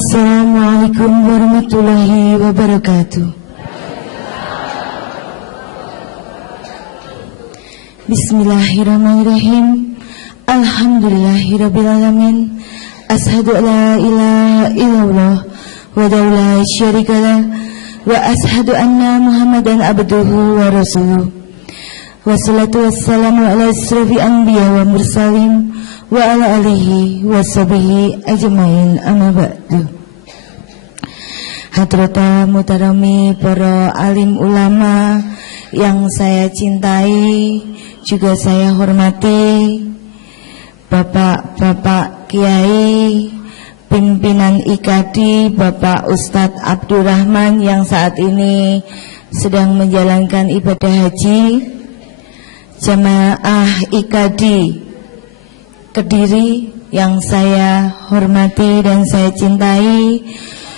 Assalamualaikum warahmatullahi wabarakatuh. Bismillahirrahmanirrahim. Alhamdulillahirrabbilalamin. Ashadu la ilaha illallah wahdahu la syarikalah wa ashadu anna Muhammadan abduhu wa rasuluh. Wassalatu wassalamu ala asrafi anbiya wa mursalin wa ala alihi wa sahbihi ajmain, amma ba'du. Hadrata mutarami para alim ulama yang saya cintai, juga saya hormati, Bapak-bapak Kiai, pimpinan IKADI, Bapak Ustadz Abdurrahman yang saat ini sedang menjalankan ibadah haji, jamaah IKADI Kediri yang saya hormati dan saya cintai,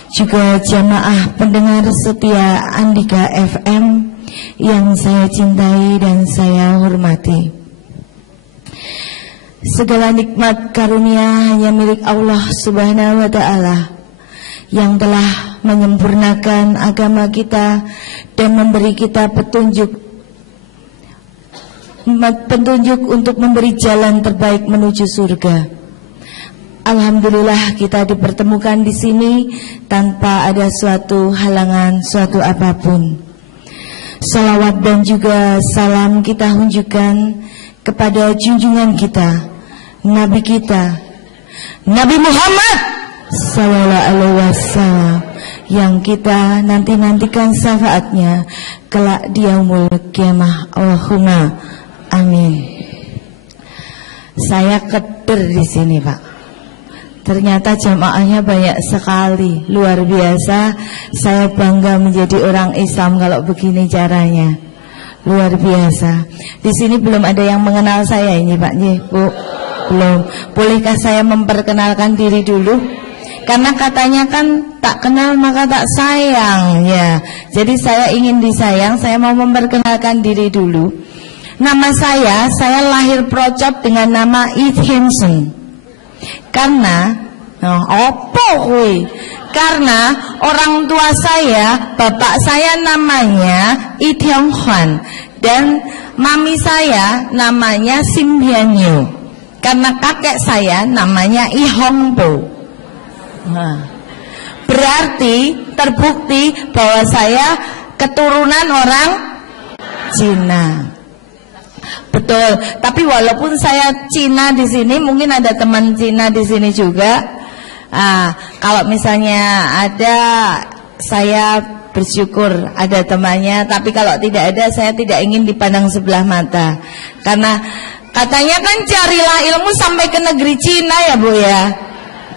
juga jamaah pendengar setia Andika FM yang saya cintai dan saya hormati. Segala nikmat karunia hanya milik Allah Subhanahu wa Ta'ala yang telah menyempurnakan agama kita dan memberi kita petunjuk untuk memberi jalan terbaik menuju surga. Alhamdulillah kita dipertemukan di sini tanpa ada suatu halangan, suatu apapun. Salawat dan juga salam kita hunjukkan kepada junjungan kita, Nabi kita, Nabi Muhammad sallallahu alaihi wasallam, yang kita nantikan syafaatnya kelak di yaumul qiyamah. Allahumma amin. Saya keder di sini, Pak. Ternyata jamaahnya banyak sekali, luar biasa. Saya bangga menjadi orang Islam kalau begini caranya, luar biasa. Di sini belum ada yang mengenal saya ini, Pak, Bu. Belum. Bolehkah saya memperkenalkan diri dulu? Karena katanya kan tak kenal maka tak sayang, ya. Jadi saya ingin disayang. Saya mau memperkenalkan diri dulu. Nama saya lahir procop dengan nama Ith Hansen. Karena karena orang tua saya, bapak saya namanya Ith Hyong Hwan dan mami saya namanya Sim Hyun Yu. Karena kakek saya namanya I Hong Po. Berarti terbukti bahwa saya keturunan orang Cina. Betul, tapi walaupun saya Cina di sini, mungkin ada teman Cina di sini juga. Kalau misalnya ada, saya bersyukur ada temannya. Tapi kalau tidak ada, saya tidak ingin dipandang sebelah mata. Karena katanya kan carilah ilmu sampai ke negeri Cina, ya Bu ya.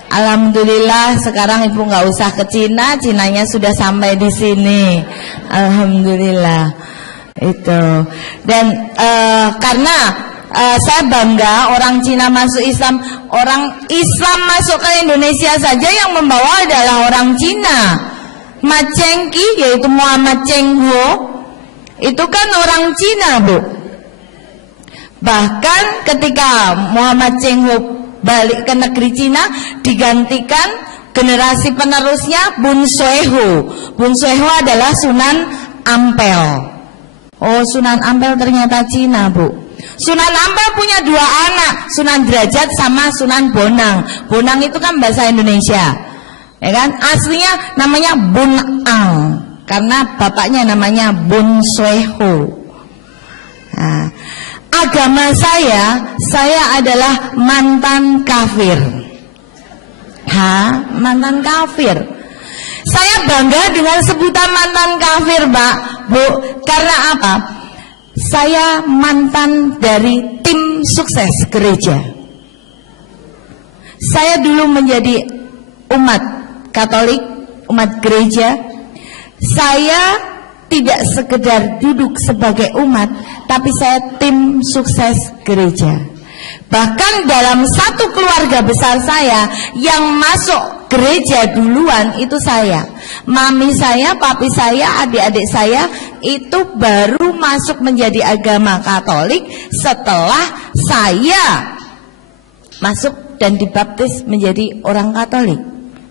Alhamdulillah sekarang Ibu nggak usah ke Cina, Cinanya sudah sampai di sini. Alhamdulillah. Itu. Dan karena saya bangga orang Cina masuk Islam, orang Islam masuk ke Indonesia saja yang membawa adalah orang Cina. Ma Chengqi, yaitu Muhammad Cheng Ho, itu kan orang Cina, Bu. Bahkan ketika Muhammad Cheng Ho balik ke negeri Cina, digantikan generasi penerusnya Bun Sueho. Bun Sueho adalah Sunan Ampel. Oh, Sunan Ampel ternyata Cina, Bu. Sunan Ampel punya dua anak, Sunan Derajat sama Sunan Bonang. Bonang itu kan bahasa Indonesia, ya kan? Aslinya namanya Bun Ang, karena bapaknya namanya Bun Sueho. Nah, agama saya adalah mantan kafir. Mantan kafir. Saya bangga dengan sebutan mantan kafir, Pak, Bu. Karena apa? Saya mantan dari tim sukses gereja. Saya dulu menjadi umat Katolik, umat gereja. Saya tidak sekedar duduk sebagai umat, tapi saya tim sukses gereja. Bahkan dalam satu keluarga besar saya, yang masuk gereja duluan itu saya. Mami saya, papi saya, adik-adik saya itu baru masuk menjadi agama Katolik setelah saya masuk dan dibaptis menjadi orang Katolik.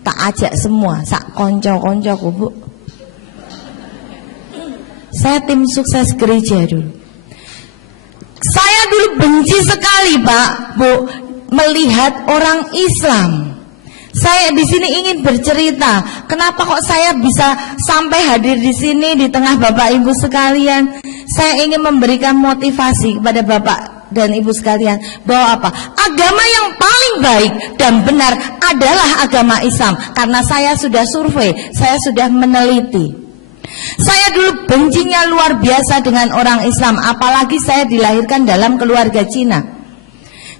tak ajak semua, sak konco-koncoku, Bu. Saya tim sukses gereja dulu. Saya dulu benci sekali, Pak, Bu, melihat orang Islam. Saya di sini ingin bercerita, kenapa kok saya bisa sampai hadir di sini di tengah Bapak Ibu sekalian. Saya ingin memberikan motivasi kepada Bapak dan Ibu sekalian bahwa apa? Agama yang paling baik dan benar adalah agama Islam. Karena saya sudah survei, saya sudah meneliti. Saya dulu bencinya luar biasa dengan orang Islam, apalagi saya dilahirkan dalam keluarga Cina.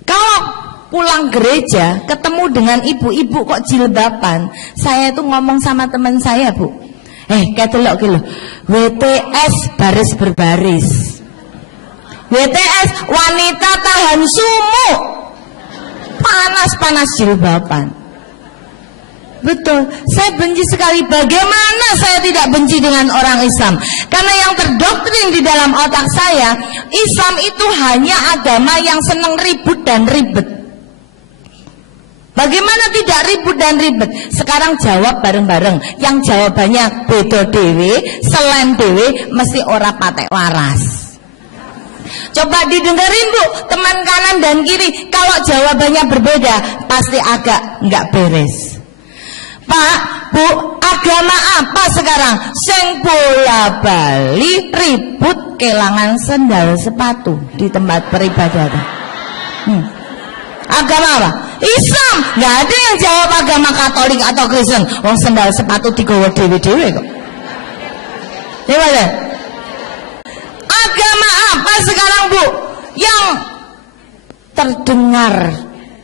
Kalau pulang gereja ketemu dengan ibu-ibu kok jilbaban, saya itu ngomong sama teman saya, Bu, ketelok ki lho, WTS baris berbaris. WTS wanita tahan sumu. Panas-panas jilbaban. Betul, saya benci sekali. Bagaimana saya tidak benci dengan orang Islam? Karena yang terdoktrin di dalam otak saya, Islam itu hanya agama yang senang ribut dan ribet. Bagaimana tidak ribut dan ribet? Sekarang jawab bareng-bareng. Yang jawabannya beda dewe, selain dewe, mesti ora patek waras. Coba didengerin, Bu, teman kanan dan kiri. Kalau jawabannya berbeda, pasti agak nggak beres. Pak, Bu, agama apa sekarang? Sing bola bali ribut kelangan sendal sepatu di tempat peribadatan. Agama apa? Islam. Nggak ada yang jawab agama Katolik atau Kristen. Wong sendal sepatu digawa dewe-dewe kok. Gimana? Agama apa sekarang, Bu, yang terdengar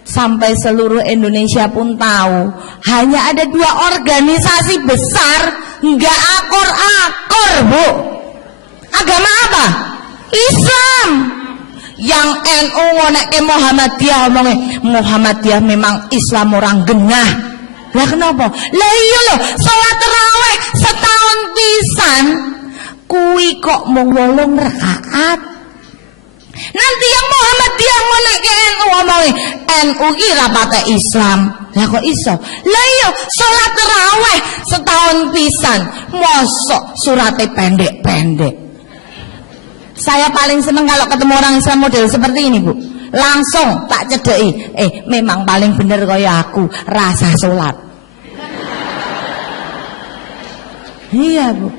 sampai seluruh Indonesia pun tahu? Hanya ada 2 organisasi besar, nggak akor-akor, Bu. Agama apa? Islam. Yang NU ngonekke Muhammadiyah, omongnya Muhammadiyah memang Islam orang genah. Lah kenapa? Lah iya loh, sholat tarawih setahun pisan kuwi kok mung 8 rakaat. Nanti yang Muhammadiyah ngonekke NU omongnya NU ki ra patek Islam. Lah kok iso? Lah iya sholat tarawih setahun pisan, mosok surate pendek-pendek. Saya paling seneng kalau ketemu orang Islam model seperti ini, Bu. Langsung tak cedeki, memang paling bener kaya aku, rasa sholat. Iya, Bu.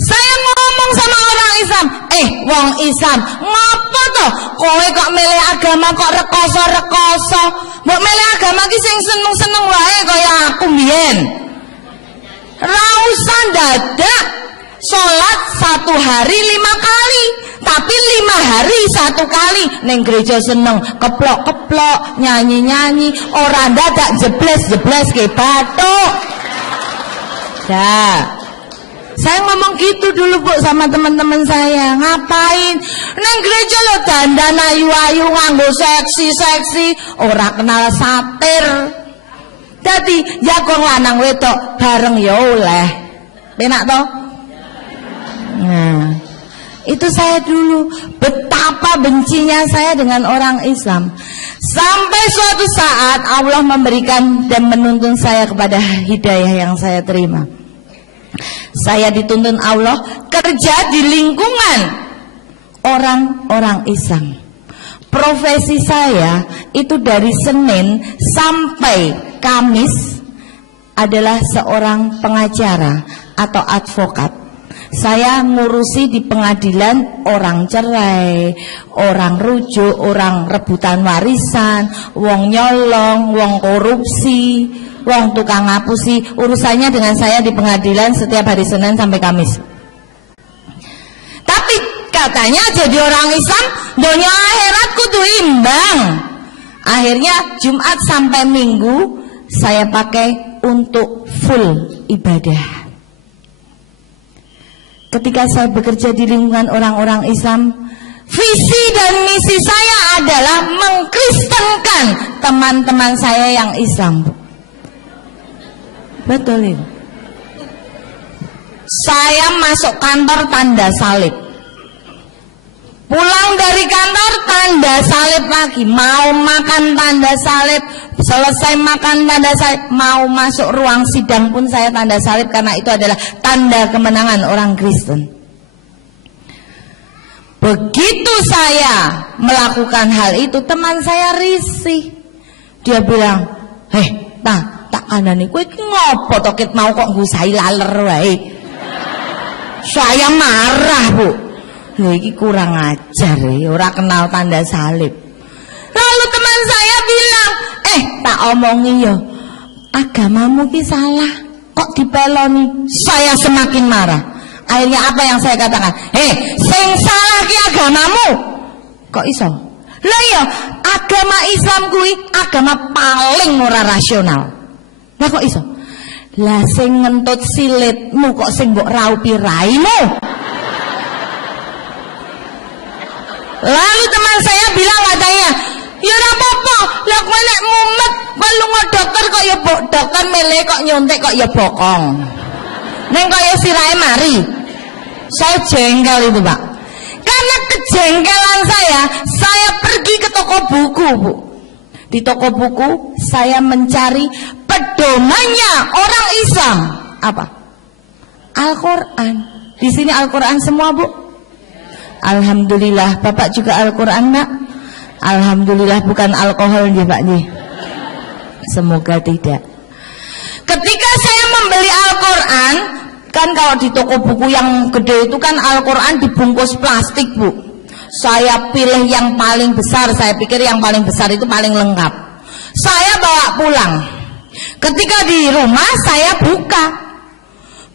Saya ngomong sama orang Islam, wong Islam, ngopo toh kowe kok milih agama kok rekoso-rekoso? Mbok milih agama ki sing seneng-seneng wae kaya aku mbiyen. Ra usah dadak sholat 1 hari 5 kali, tapi 5 hari 1 kali. Neng gereja seneng keplok-keplok, nyanyi-nyanyi, ora dadak jebles-jebles ke bathuk. Dah. Saya ngomong gitu dulu, Bu, sama teman-teman saya. Ngapain? Neng gereja lo dandan ayu-ayu nganggo seksi-seksi, ora kenal satir. Dadi jagong lanang wedok bareng ya oleh. Penak toh? Nah, itu saya dulu betapa bencinya saya dengan orang Islam. Sampai suatu saat Allah memberikan dan menuntun saya kepada hidayah yang saya terima. Saya dituntun Allah kerja di lingkungan orang-orang Islam. Profesi saya itu dari Senin sampai Kamis adalah seorang pengacara atau advokat. Saya ngurusi di pengadilan orang cerai, orang rujuk, orang rebutan warisan, wong nyolong, wong korupsi, wong tukang ngapusi. Urusannya dengan saya di pengadilan setiap hari Senin sampai Kamis. Tapi katanya jadi orang Islam dunia akhirat kudu imbang. Akhirnya Jumat sampai Minggu saya pakai untuk full ibadah. Ketika saya bekerja di lingkungan orang-orang Islam, visi dan misi saya adalah mengkristenkan teman-teman saya yang Islam. Betul itu. Saya masuk kantor tanda salib, pulang dari kantor tanda salib lagi, mau makan tanda salib, Selesai makan tanda salib, mau masuk ruang sidang pun saya tanda salib, karena itu adalah tanda kemenangan orang Kristen. Begitu saya melakukan hal itu, teman saya risih. Dia bilang, tak kandani kowe iki ngopo to ket mau kok ngusai laler wae. Saya marah, Bu. Lho iki kurang ajar ora kenal tanda salib. Lalu teman saya bilang, tak omongi yo, agamamu ki salah, kok dipeloni. Saya semakin marah. Akhirnya apa yang saya katakan? Sing salah ki agamamu. Kok iso? Lah ya, agama Islam kuwi agama paling ora rasional. Lah kok iso? Lah sing ngentut silitmu kok sing mbok raupi raimu. Lalu teman saya bilang katanya, ya ora apa-apa, lah kowe nek mumet lunga dokter kok ya dokter mele kok nyontek kok ya bokong. Neng kaya sirahe mari. Saya jengkel itu, Pak. Karena kejengkelan saya pergi ke toko buku, Bu. Di toko buku saya mencari pedomannya orang Islam. Apa? Al-Quran. Di sini Al-Quran semua, Bu? Alhamdulillah. Bapak juga Al-Quran, Nak? Alhamdulillah, bukan alkohol nggih, Pak nggih. Semoga tidak. Ketika saya membeli Al-Quran, kan kalau di toko buku yang gede itu kan Al-Quran dibungkus plastik, Bu. Saya pilih yang paling besar. Saya pikir yang paling besar itu paling lengkap. Saya bawa pulang. Ketika di rumah saya buka.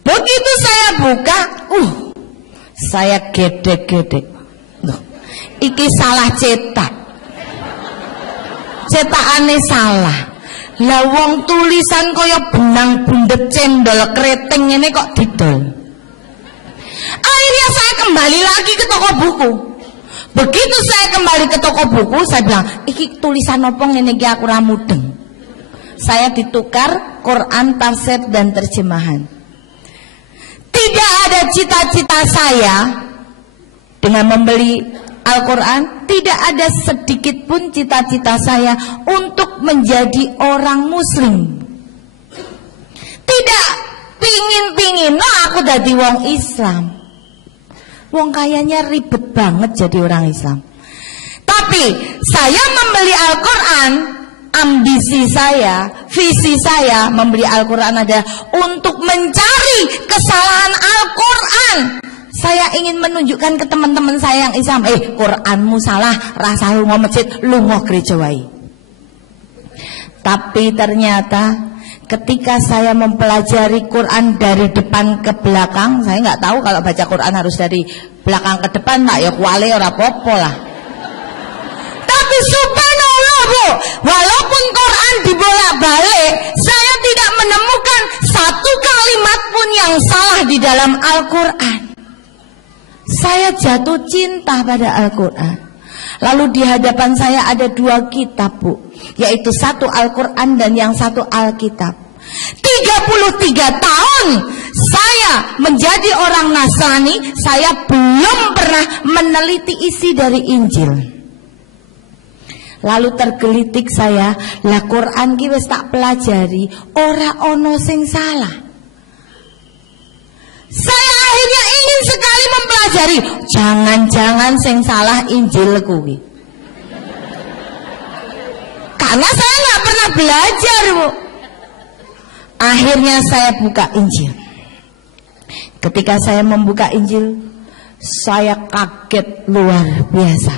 Begitu saya buka, saya gedek-gedek. Iki salah cetak. Cetakane salah. Lah wong tulisan kaya benang bundet cendol kreteng ini kok didol. Akhirnya saya kembali lagi ke toko buku. Begitu saya kembali ke toko buku, saya bilang, iki tulisan apa ngene iki aku ora mudeng. Saya ditukar Quran tafsir dan terjemahan. Tidak ada cita-cita saya dengan membeli Al-Quran, tidak ada sedikit pun cita-cita saya untuk menjadi orang muslim. Tidak pingin aku dadi wong Islam. Wong kayaknya ribet banget jadi orang Islam. Tapi saya membeli Al-Quran, ambisi saya, visi saya membeli Al-Quran adalah untuk mencari kesalahan Al-Quran. Saya ingin menunjukkan ke teman-teman saya yang Islam, Quranmu salah, rasa lunga masjid, lunga gereja wae. Tapi ternyata ketika saya mempelajari Quran dari depan ke belakang, saya nggak tahu kalau baca Quran harus dari belakang ke depan, nak ya kuale ora apa-apa lah. Tapi subhanallah, Bu, walaupun Quran dibolak-balik, saya tidak menemukan satu kalimat pun yang salah di dalam Al-Quran. Saya jatuh cinta pada Al-Quran. Lalu di hadapan saya ada dua kitab, Bu, yaitu satu Al-Quran dan yang satu Alkitab. 33 tahun saya menjadi orang Nasrani, saya belum pernah meneliti isi dari Injil. Lalu tergelitik saya, lah Quran ki wis tak pelajari, ora ono sing salah. Saya akhirnya ingin sekali mempelajari, jangan-jangan sing salah Injil kuwi. Karena saya nggak pernah belajar, Bu. Akhirnya saya buka Injil. Ketika saya membuka Injil, saya kaget luar biasa.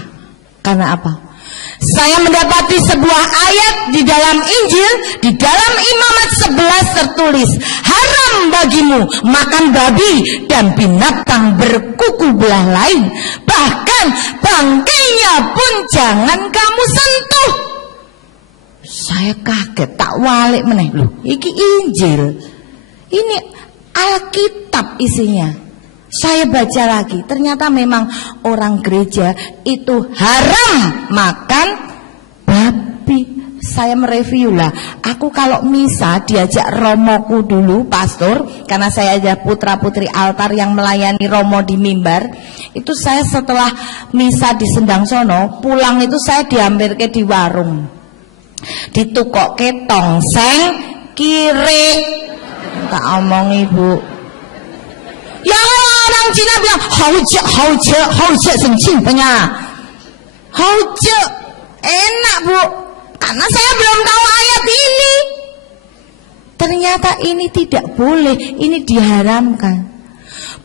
Karena apa? Saya mendapati sebuah ayat di dalam Injil, di dalam Imamat 11 tertulis, haram bagimu makan babi dan binatang berkuku belah lain, bahkan bangkainya pun jangan kamu sentuh. Saya kaget, tak walik meneh, loh, iki Injil, ini Alkitab isinya. Saya baca lagi, ternyata memang orang gereja itu haram makan babi. Saya mereview lah, aku kalau misa diajak romoku dulu, pastor, karena saya ada putra putri altar yang melayani romo di mimbar. Itu saya setelah misa di Sendang sono, pulang itu saya dihampirke di warung. Ditukokke tongseng kiri. Tak omong Ibu. Ya orang Cina bilang hauce sencingnya. Hauce enak Bu, karena saya belum tahu ayat ini. Ternyata ini tidak boleh, ini diharamkan.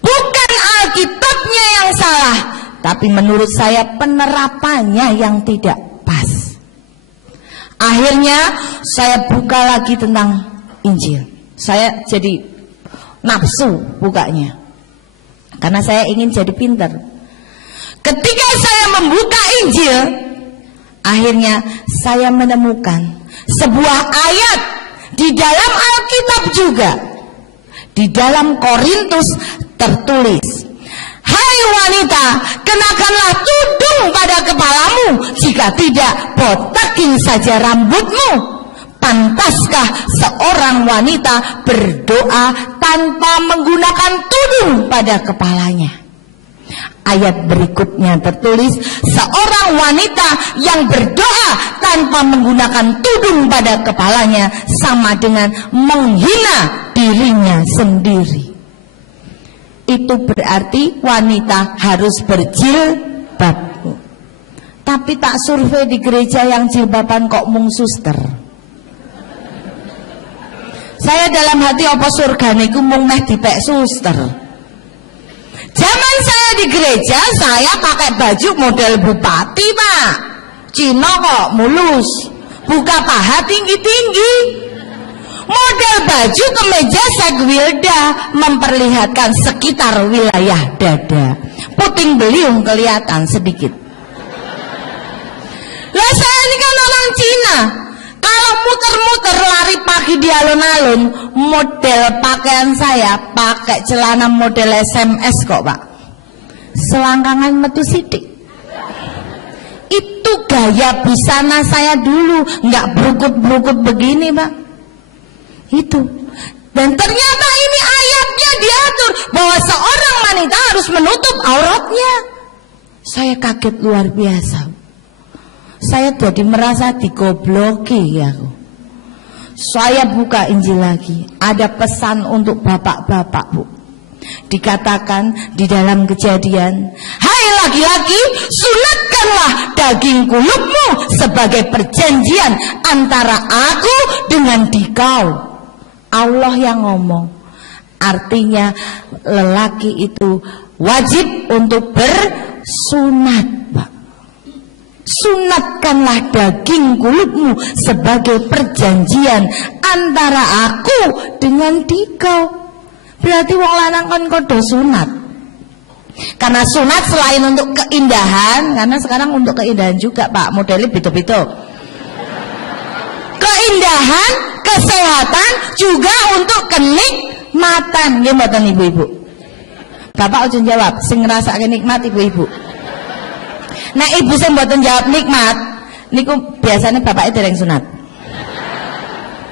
Bukan Alkitabnya yang salah, tapi menurut saya penerapannya yang tidak pas. Akhirnya saya buka lagi tentang Injil. Saya jadi nafsu bukanya, karena saya ingin jadi pintar. Ketika saya membuka Injil, akhirnya saya menemukan sebuah ayat di dalam Alkitab juga. Di dalam Korintus tertulis, "Hai wanita, kenakanlah tudung pada kepalamu, jika tidak botakin saja rambutmu. Pantaskah seorang wanita berdoa tanpa menggunakan tudung pada kepalanya?" Ayat berikutnya tertulis, "Seorang wanita yang berdoa tanpa menggunakan tudung pada kepalanya sama dengan menghina dirinya sendiri." Itu berarti wanita harus berjilbab. Tapi tak survei di gereja yang jilbaban kok mung suster. Saya dalam hati apa surga niku mung meh dipek suster. Zaman saya di gereja, saya pakai baju model bupati Pak. Cina kok mulus, buka paha tinggi-tinggi. Model baju kemeja segwilda, memperlihatkan sekitar wilayah dada. Puting beliung kelihatan sedikit. Lah saya ini kan orang Cina. Kalau muter-muter lari pagi di alun-alun, model pakaian saya pakai celana model SMS kok Pak. Selangkangan metu sidik. Itu gaya busana saya dulu, nggak berukut-berukut begini Pak. Itu. Dan ternyata ini ayatnya diatur bahwa seorang wanita harus menutup auratnya. Saya kaget luar biasa. Saya jadi merasa digobloki ya. Saya buka Injil lagi, ada pesan untuk bapak-bapak Bu. Dikatakan di dalam Kejadian, "Hai laki-laki, sunatkanlah daging kulupmu sebagai perjanjian antara aku dengan dikau." Allah yang ngomong. Artinya lelaki itu wajib untuk bersunat Pak. Sunatkanlah daging kulitmu sebagai perjanjian antara aku dengan dikau. Berarti wong lanang kon kudu sunat. Karena sunat selain untuk keindahan, karena sekarang untuk keindahan juga Pak, modelnya beda-beda. Keindahan, kesehatan, juga untuk kenikmatan. Nggih mboten ibu-ibu? Bapak ujung jawab, sing ngrasake nikmat ibu-ibu. Nah ibu sing mboten jawab nikmat niku biasanya bapaknya dereng sunat.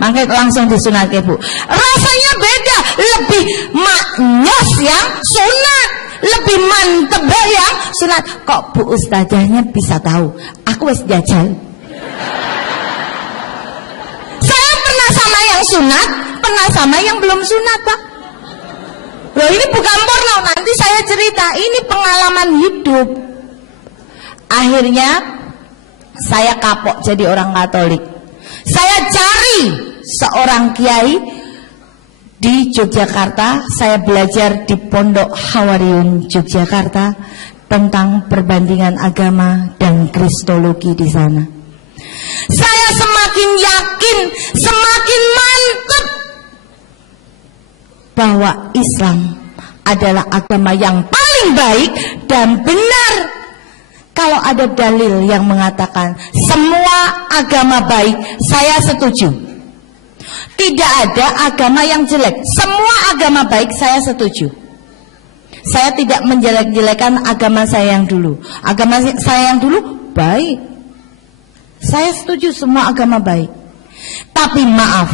Mangke langsung disunatke Bu. Rasanya beda, lebih maknyos yang sunat, lebih mantep yang sunat. Kok Bu Ustazahnya bisa tahu? Aku wis jajal. Saya pernah sama yang sunat, pernah sama yang belum sunat Pak. Loh ini bukan porno, nanti saya cerita, ini pengalaman hidup. Akhirnya saya kapok jadi orang Katolik. Saya cari seorang kiai di Yogyakarta. Saya belajar di Pondok Hawariun Yogyakarta tentang perbandingan agama dan kristologi di sana. Saya semakin yakin, semakin mantap bahwa Islam adalah agama yang paling baik dan benar. Kalau ada dalil yang mengatakan semua agama baik, saya setuju. Tidak ada agama yang jelek, semua agama baik saya setuju. Saya tidak menjelek-jelekan agama saya yang dulu. Agama saya yang dulu baik. Saya setuju semua agama baik. Tapi maaf,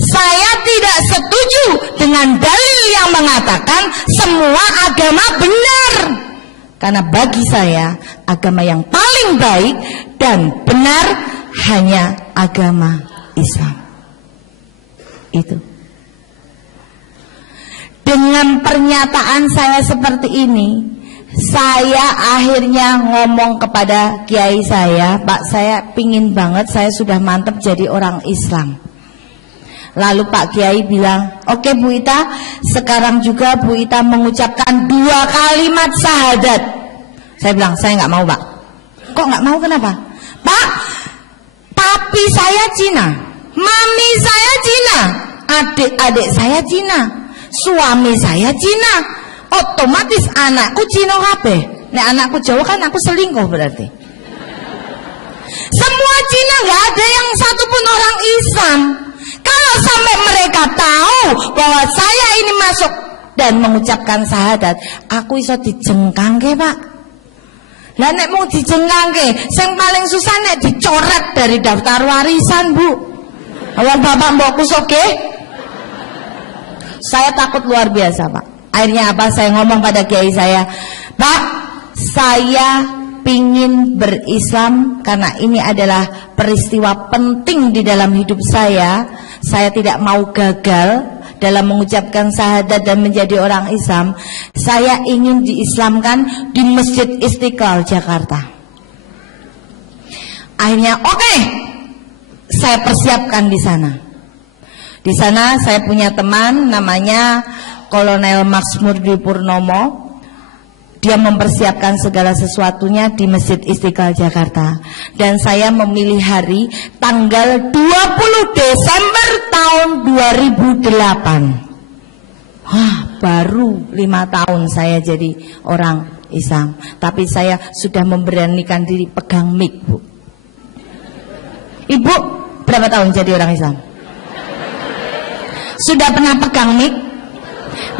saya tidak setuju dengan dalil yang mengatakan semua agama benar. Karena bagi saya agama yang paling baik dan benar hanya agama Islam. Itu. Dengan pernyataan saya seperti ini, saya akhirnya ngomong kepada kiai saya, Pak, saya pingin banget, saya sudah mantap jadi orang Islam. Lalu Pak Kiai bilang, oke Bu Ita, sekarang juga Bu Ita mengucapkan 2 kalimat syahadat. Saya bilang, saya nggak mau Pak. Kok nggak mau, kenapa? Pak, papi saya Cina, mami saya Cina, adik-adik saya Cina, suami saya Cina, otomatis anakku Cina kabeh. Nek anakku Jawa kan aku selingkuh berarti. Semua Cina, nggak ada yang satupun orang Islam. Kalau sampai mereka tahu bahwa saya ini masuk dan mengucapkan syahadat, aku iso dijengkangke Pak. Lah nek mau dijengkangke, sing paling susah nek dicoret dari daftar warisan Bu. Awal bapak mbokku soge. Saya takut luar biasa Pak. Akhirnya apa? Saya ngomong pada kiai saya, Pak, saya pingin berislam karena ini adalah peristiwa penting di dalam hidup saya. Saya tidak mau gagal dalam mengucapkan syahadat dan menjadi orang Islam. Saya ingin diislamkan di Masjid Istiqlal Jakarta. Akhirnya oke, saya persiapkan di sana. Di sana saya punya teman namanya Kolonel Maksmur Dwi Purnomo. Dia mempersiapkan segala sesuatunya di Masjid Istiqlal Jakarta. Dan saya memilih hari tanggal 20 Desember tahun 2008. Wah, baru 5 tahun saya jadi orang Islam. Tapi saya sudah memberanikan diri pegang mic, Bu. Ibu, berapa tahun jadi orang Islam? Sudah pernah pegang mic?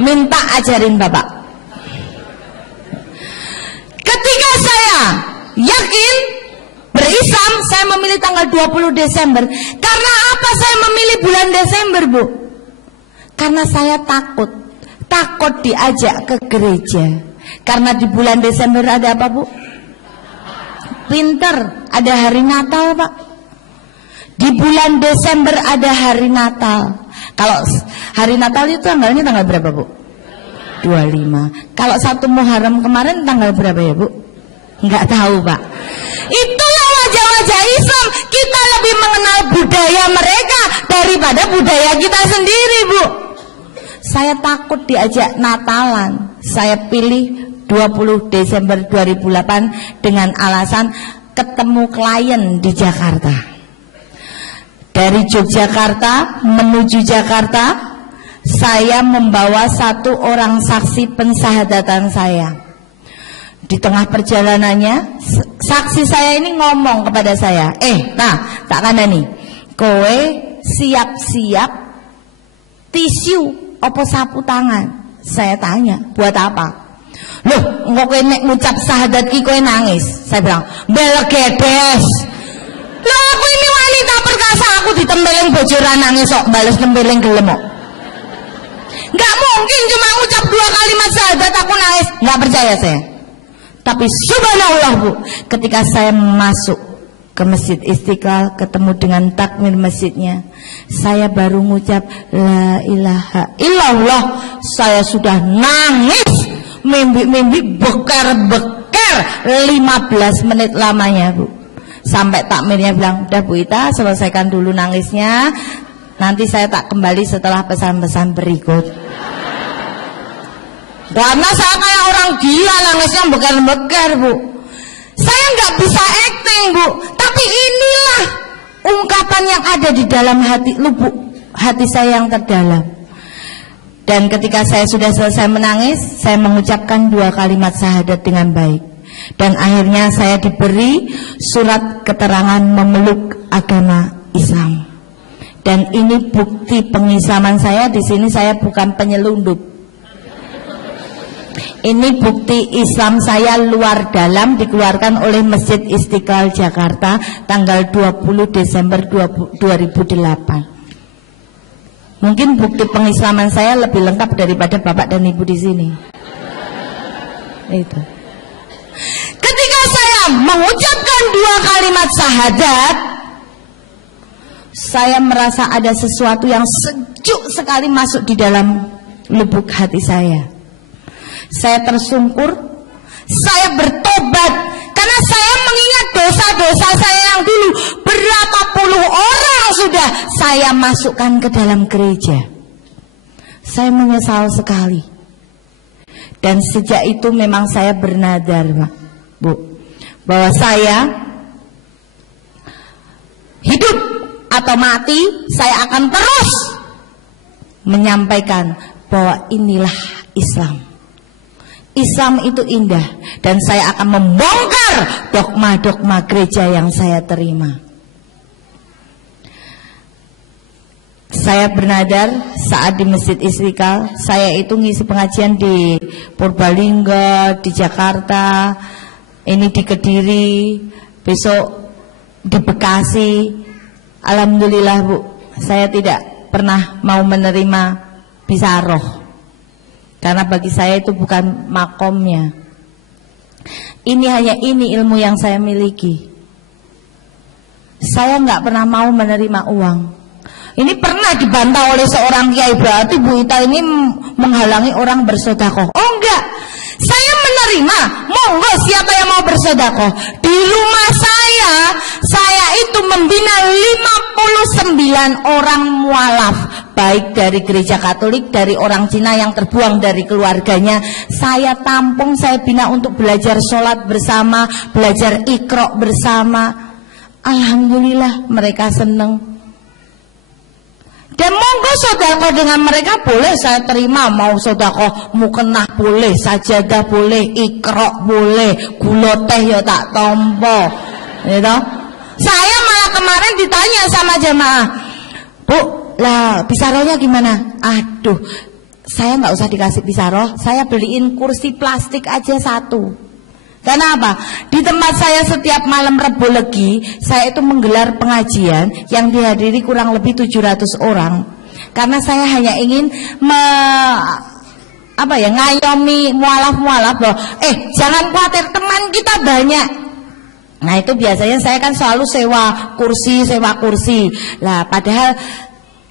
Minta ajarin Bapak. Ketika saya yakin berislam, saya memilih tanggal 20 Desember. Karena apa saya memilih bulan Desember, Bu? Karena saya takut diajak ke gereja. Karena di bulan Desember ada apa, Bu? Winter, ada hari Natal, Pak. Di bulan Desember ada hari Natal. Kalau hari Natal itu tanggalnya tanggal berapa, Bu? 25. Kalau 1 Muharram kemarin tanggal berapa ya, Bu? Enggak tahu, Pak. Itulah wajah-wajah Islam. Kita lebih mengenal budaya mereka daripada budaya kita sendiri, Bu. Saya takut diajak Natalan. Saya pilih 20 Desember 2008 dengan alasan ketemu klien di Jakarta. Dari Yogyakarta menuju Jakarta, saya membawa 1 orang saksi pensyahadatan saya. Di tengah perjalanannya, saksi saya ini ngomong kepada saya, nah, tak kandani, kowe siap-siap tisu apa sapu tangan. Saya tanya, buat apa? Loh, engko kowe nek ngucap syahadat ki kowe nangis. Saya bilang, belegedes. Loh, aku ini wanita perkasa, aku ditempelin bojo ra nangis kok, bales nempelin gelem kok. Gak mungkin cuma ngucap 2 kalimat syahadat aku nangis. Gak percaya saya. Tapi subhanallah, Bu, ketika saya masuk ke Masjid Istiqlal, ketemu dengan takmir masjidnya, saya baru ngucap la ilaha illallah, saya sudah nangis, mimpi-mimpi beker-beker 15 menit lamanya, Bu. Sampai takmirnya bilang, udah Bu Ita, selesaikan dulu nangisnya, nanti saya tak kembali setelah pesan-pesan berikut. Karena saya kayak orang gila, nangisnya beker-beker, Bu. Saya nggak bisa acting, Bu. Tapi inilah ungkapan yang ada di dalam hati, lubuk hati saya yang terdalam. Dan ketika saya sudah selesai menangis, saya mengucapkan 2 kalimat syahadat dengan baik. Dan akhirnya saya diberi surat keterangan memeluk agama Islam. Dan ini bukti pengislaman saya. Di sini saya bukan penyelundup. Ini bukti Islam saya luar dalam, dikeluarkan oleh Masjid Istiqlal Jakarta tanggal 20 Desember 2008. Mungkin bukti pengislaman saya lebih lengkap daripada Bapak dan Ibu di sini. Itu. Ketika saya mengucapkan 2 kalimat syahadat, saya merasa ada sesuatu yang sejuk sekali masuk di dalam lubuk hati saya. Saya tersungkur, saya bertobat karena saya mengingat dosa-dosa saya yang dulu. Berapa puluh orang sudah saya masukkan ke dalam gereja. Saya menyesal sekali. Dan sejak itu memang saya bernadar, Pak, Bu, bahwa saya hidup atau mati, saya akan terus menyampaikan bahwa inilah Islam. Islam itu indah, dan saya akan membongkar dogma-dogma gereja yang saya terima. Saya bernadar saat di Masjid Istiqlal. Saya itu ngisi pengajian di Purbalingga, di Jakarta, ini di Kediri, besok di Bekasi. Alhamdulillah, Bu, saya tidak pernah mau menerima bisaroh, karena bagi saya itu bukan makomnya. Ini hanya ilmu yang saya miliki. Saya nggak pernah mau menerima uang. Ini pernah dibantah oleh seorang kiai, berarti Bu Ita ini menghalangi orang bersedekah. Oh enggak, saya menerima, monggo siapa yang mau bersedekah. Di rumah saya itu membina 59 orang mualaf, baik dari gereja Katolik, dari orang Cina yang terbuang dari keluarganya. Saya tampung, saya bina untuk belajar sholat bersama, belajar Iqra bersama. Alhamdulillah mereka seneng. Dan monggo sedekah dengan mereka boleh saya terima. Mau sedekah mukenah boleh, sajadah boleh, Iqra boleh, gula teh ya tak tompo, gitu. Saya malah kemarin ditanya sama jamaah, Bu, lah bisarohnya gimana? Aduh, saya nggak usah dikasih bisaroh, saya beliin kursi plastik aja satu. Karena apa? Di tempat saya setiap malam Rebo Legi, saya itu menggelar pengajian yang dihadiri kurang lebih 700 orang. Karena saya hanya ingin ngayomi mualaf-mualaf loh. Jangan khawatir, teman kita banyak. Nah itu biasanya saya kan selalu sewa kursi. Lah padahal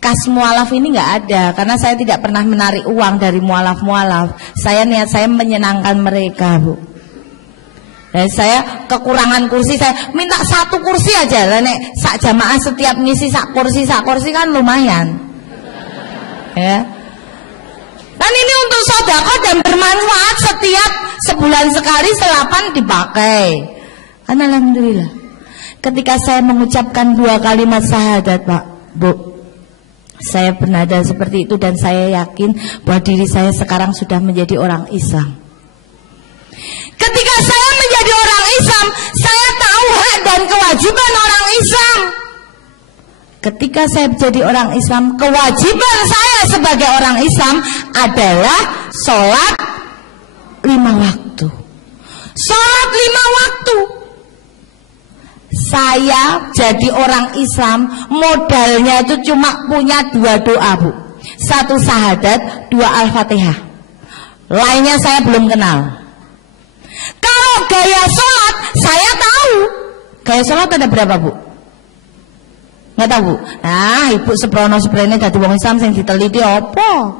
kas mualaf ini nggak ada, karena saya tidak pernah menarik uang dari mualaf-mualaf. Niat saya menyenangkan mereka, Bu. Dan saya kekurangan kursi, saya minta satu kursi aja lah, nek sak jamaah setiap ngisi sak kursi kan lumayan, ya. Dan ini untuk sedekah dan bermanfaat, setiap sebulan sekali selapan dipakai. Alhamdulillah. Ketika saya mengucapkan 2 kalimat syahadat, Pak, Bu, saya bernada seperti itu, dan saya yakin bahwa diri saya sekarang sudah menjadi orang Islam. Ketika saya menjadi orang Islam, saya tahu hak dan kewajiban orang Islam. Ketika saya menjadi orang Islam, kewajiban saya sebagai orang Islam adalah sholat 5 waktu. Sholat 5 waktu. Saya jadi orang Islam, modalnya itu cuma punya 2 doa, Bu. 1 syahadat, 2 Al-Fatihah. Lainnya saya belum kenal. Kalau gaya sholat, saya tahu. Gaya sholat ada berapa, Bu? Nggak tahu, Bu? Nah, Ibu seprono-seprene dadi wong Islam sing diteliti apa?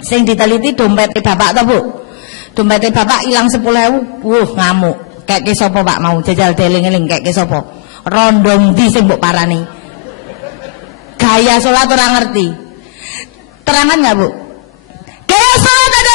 Sing diteliti dompet bapak toh, Bu? Dompet bapak hilang 10.000. Ngamuk. Kayak ke sapa, Pak, mau jajal deling-eling kayak ke sapa? Rondong ndi sing mbok parani? Gaya sholat orang ngerti. Terangan nggak, Bu? Gaya sholat ada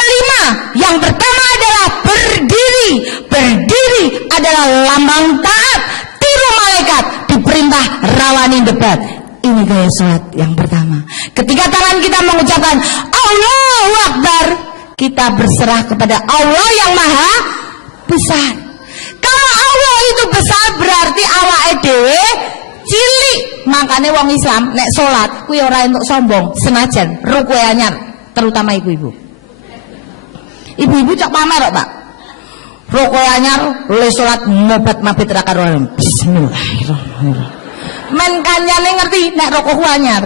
5. Yang pertama adalah berdiri. Berdiri adalah lambang taat. Tiru malaikat, diperintah rawani debat. Ini gaya sholat yang pertama. Ketika tangan kita mengucapkan Allahu Akbar, kita berserah kepada Allah yang maha besar. Kalau Allah itu besar, berarti awake dhewe cilik. Makanya wong Islam nek sholat kuwi ora entuk sombong, senajan ruku anyar, terutama ibu-ibu. Ibu-ibu cok pamer kok, Pak. Ruku anyar le sholat mobat mabit ra karo bismillahirrahmanirrahim. Men kancane ngerti nek ruku anyar.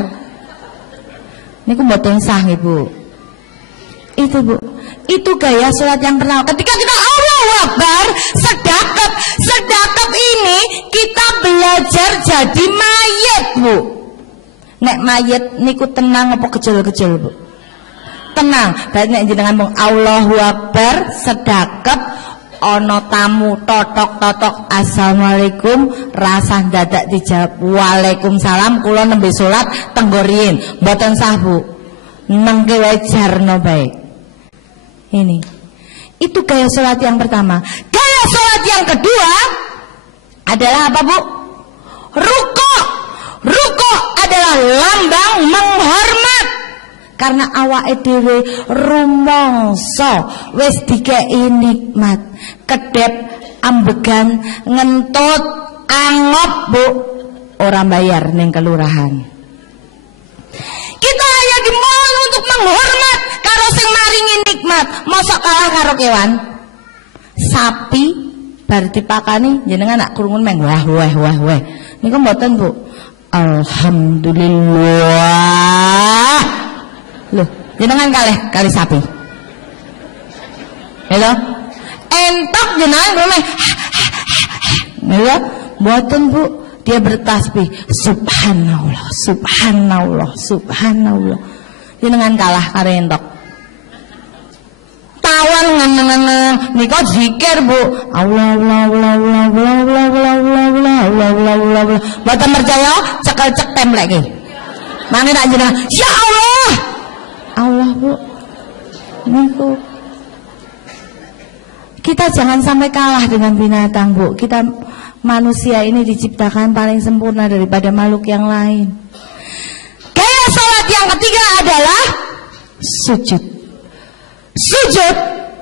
Niku mboten sah, Ibu. Itu, Bu. Itu gaya sholat yang pertama. Ketika kita Allahu Akbar, sedekap ini kita beli belajar jadi mayit, Bu. Nek mayit niku tenang apa kecil-kecil, Bu? Tenang. Berarti nek jenengan mung Allahu Akbar sedekap ana tamu totok-totok assalamualaikum rasah dadak dijawab waalaikumsalam kula nembe salat tenggo riyin mboten sah, Bu. Nengke wae jarno bae. Ini. Itu gaya salat yang pertama. Gaya salat yang kedua adalah apa, Bu? Rukuk. Rukuk adalah lambang menghormat. Karena awake dhewe rumangsa wis dikeki nikmat, kedep, ambegan, ngentut, angop, Bu, ora bayar ning kelurahan. Kita hanya dimohon untuk menghormat karo sing maringi nikmat. Mosok kalah karo kewan? Sapi bar dipakani jenengan nak krungun meng wah. Niku mboten, Bu. Alhamdulillah. Loh, jenengan kali sapi. Halo? Entok jenengan rumah. Halo? Mboten, Bu. Dia bertasbih subhanallah, subhanallah, subhanallah. Jenengan kalah karo entok. Tawan ngeneng nika zikir, Bu. Allah Allah Allah Allah Allah Allah Allah Allah Allah Allah. Mboten percaya cekel cek templek iki. Mangke tak jenengan, ya Allah. Allah, Bu. Niku. Kita jangan sampai kalah dengan binatang, Bu. Kita manusia ini diciptakan paling sempurna daripada makhluk yang lain. Gaya salat yang ketiga adalah sujud. Sujud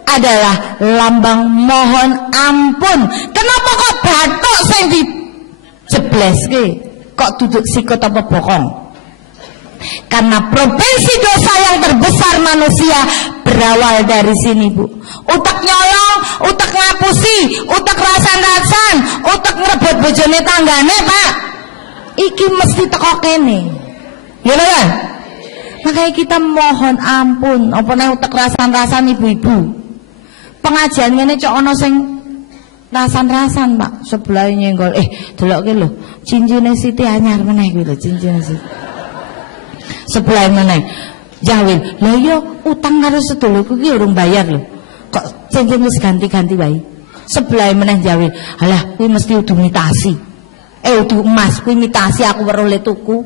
adalah lambang mohon ampun. Kenapa kok batok sing dijebleske? Kok duduk sikut apa bokong? Karena provinsi dosa yang terbesar manusia berawal dari sini, Bu. Utek nyolong, utek ngapusi, utek rasan-rasan, utek ngerebut bojone tanggane, Pak. Iki mesti teko kene. Ya lho kan? Makanya kita mohon ampun apa nek utek rasan-rasan ibu-ibu. Pengajian ngene cok ana sing rasan-rasan, Pak. Sebelah nyenggol. Delok ki lho, cincine Siti anyar meneh kuwi lho, cincine Siti. Sebelah meneh. Jawil, lha iya utang karo sedulurku ki urung bayar lho. Kok cincin wis ganti-ganti wae. Sebelah meneh jawil, halah kuwi mesti udu mitasi. Udu emas kuwi mitasi aku weruh le tuku.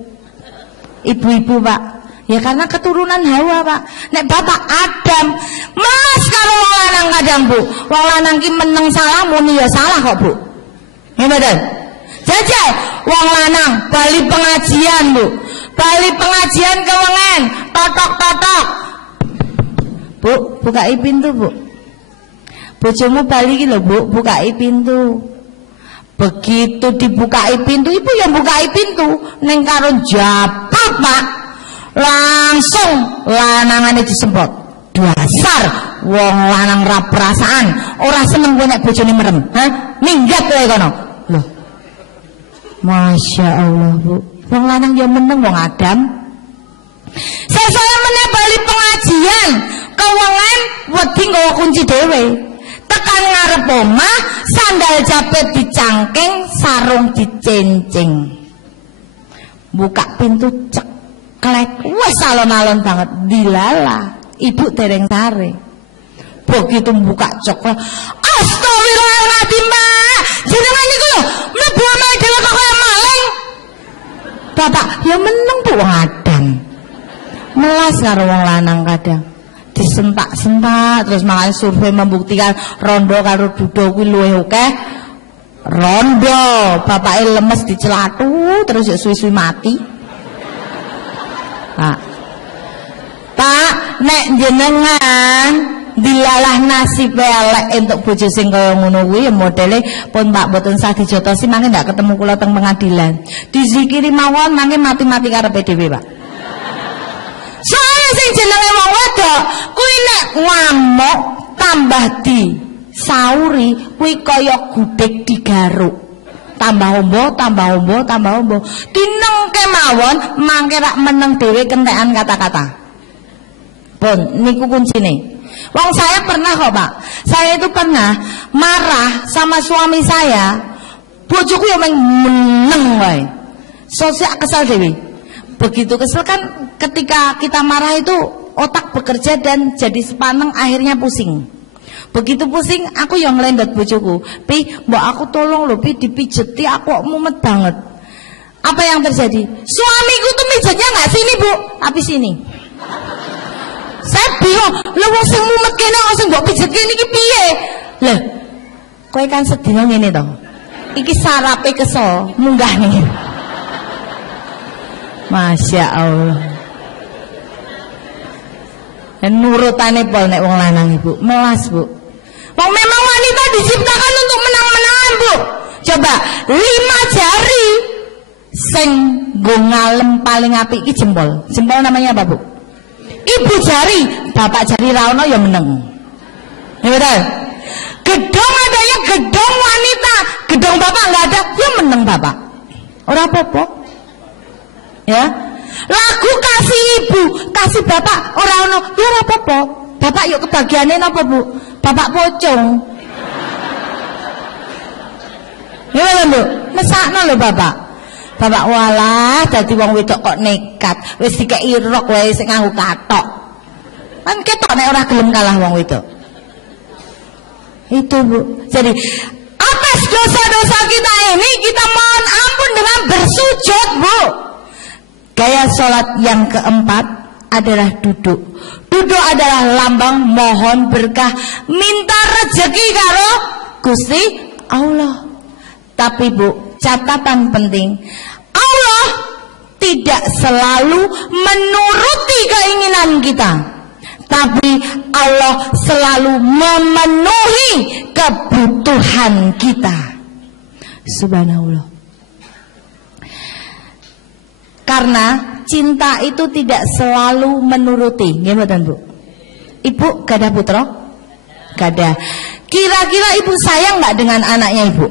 Ibu-ibu, Pak. Ya karena keturunan Hawa, Pak. Nek bapak Adam mas karo wong lanang kadang, Bu. Wong lanang ki meneng salah muni ya salah kok, Bu. Ngene jajal wong lanang bali pengajian, Bu. Bali pengajian kewengen, totok-totok. Bu, bukai pintu, Bu. Bojomu bali ki lho, Bu, bukai pintu. Begitu dibukai pintu, ibu yang bukai pintu neng karo japak, Pak. Langsung lanangane disemprot. Dasar wong lanang ra perasaan, ora seneng kowe nek bojone merem. Hah? Minggat kowe kono. Loh. Masya Allah, Bu. Wong lanang ya meneng wong Adam. Saya meneh bali pengajian, kewengen wedi nggawa kunci dhewe. Tekan ngarep omah, sandal jepit dicangking, sarung dicencing. Buka pintu ceklek, wes alon-alon banget, dilala. Ibu dereng sare. Begitu buka coklat, astagfirullahaladzim, Mak. Jenengan niku lho, mlebu omahe dhewe kok kaya maling. Bapak, ya meneng Bu wong Adam. Melas karo wong lanang kadang. Disentak-sentak terus makanya survei membuktikan rondo karo duda kuwi luwih akeh. Rondo, bapake lemes dicelatu terus ya suwi-suwi mati. Pak, nek jenengan dilalah nasib elek entuk bojo sing kaya ngono kuwi ya modele pun Pak boten sah dijotosi mangke ndak ketemu kula teng pengadilan. Dizikiri mawon mangke mati-mati karepe dhewe, Pak. Soale sing jenenge wong wedok kuwi nek ngamuk tambah di sauri kuwi kaya gudeg digaruk. Tambah ombo, tambah ombo, tambah ombo. Dinengke mawon mangke rak meneng dhewe kentekan kata-kata. Pun niku kuncine. Wong saya pernah kok, Pak. Saya itu pernah marah sama suami saya. Bojoku ya meneng wae. Sosial kesal dewi. Begitu kesel kan ketika kita marah itu otak bekerja dan jadi sepaneng akhirnya pusing. Begitu pusing aku yang ngelendot bojoku. Pi, mbak aku tolong lho Pi dipijeti aku mumet banget. Apa yang terjadi? Suamiku tuh mijetnya nggak sini Bu, tapi sini. Saya bingung, lho wong sing mumet kene kok sing mbok pijet kene iki piye? Lah, kowe kan sedina ngene to. Iki sarape kesel munggah nih. Masya Allah. Nurutane pol nek wong lanang Ibu, melas Bu. Wong memang wanita diciptakan untuk menang-menangan Bu. Coba 5 jari sing nggo ngalem paling apik iki jempol. Jempol namanya apa Bu? Ibu jari, bapak jari ra ono ya meneng. Ya betul. Gedong adanya gedong wanita, gedong bapak enggak ada, ya meneng bapak. Ora apa-apa. Ya. Lagu kasih ibu, kasih bapak ora ono, ya ora apa-apa. Bapak yuk kebagiane napa Bu? Bapak pocong. Ya betul Bu, mesakno lho bapak. Bapak walah dadi wong wedok kok nekat, wis dikeki rok wae sing nganggo katok. Kan ketok nek ora gelem kalah wong wedok. Itu Bu. Jadi atas dosa-dosa kita ini kita mohon ampun dengan bersujud Bu. Gaya sholat yang keempat adalah duduk. Duduk adalah lambang mohon berkah, minta rezeki karo Gusti Allah. Tapi Bu, catatan penting, Allah tidak selalu menuruti keinginan kita, tapi Allah selalu memenuhi kebutuhan kita. Subhanallah. Karena cinta itu tidak selalu menuruti. Gimana Bu? Ibu gada putra? Gada. Kira-kira ibu sayang nggak dengan anaknya Ibu?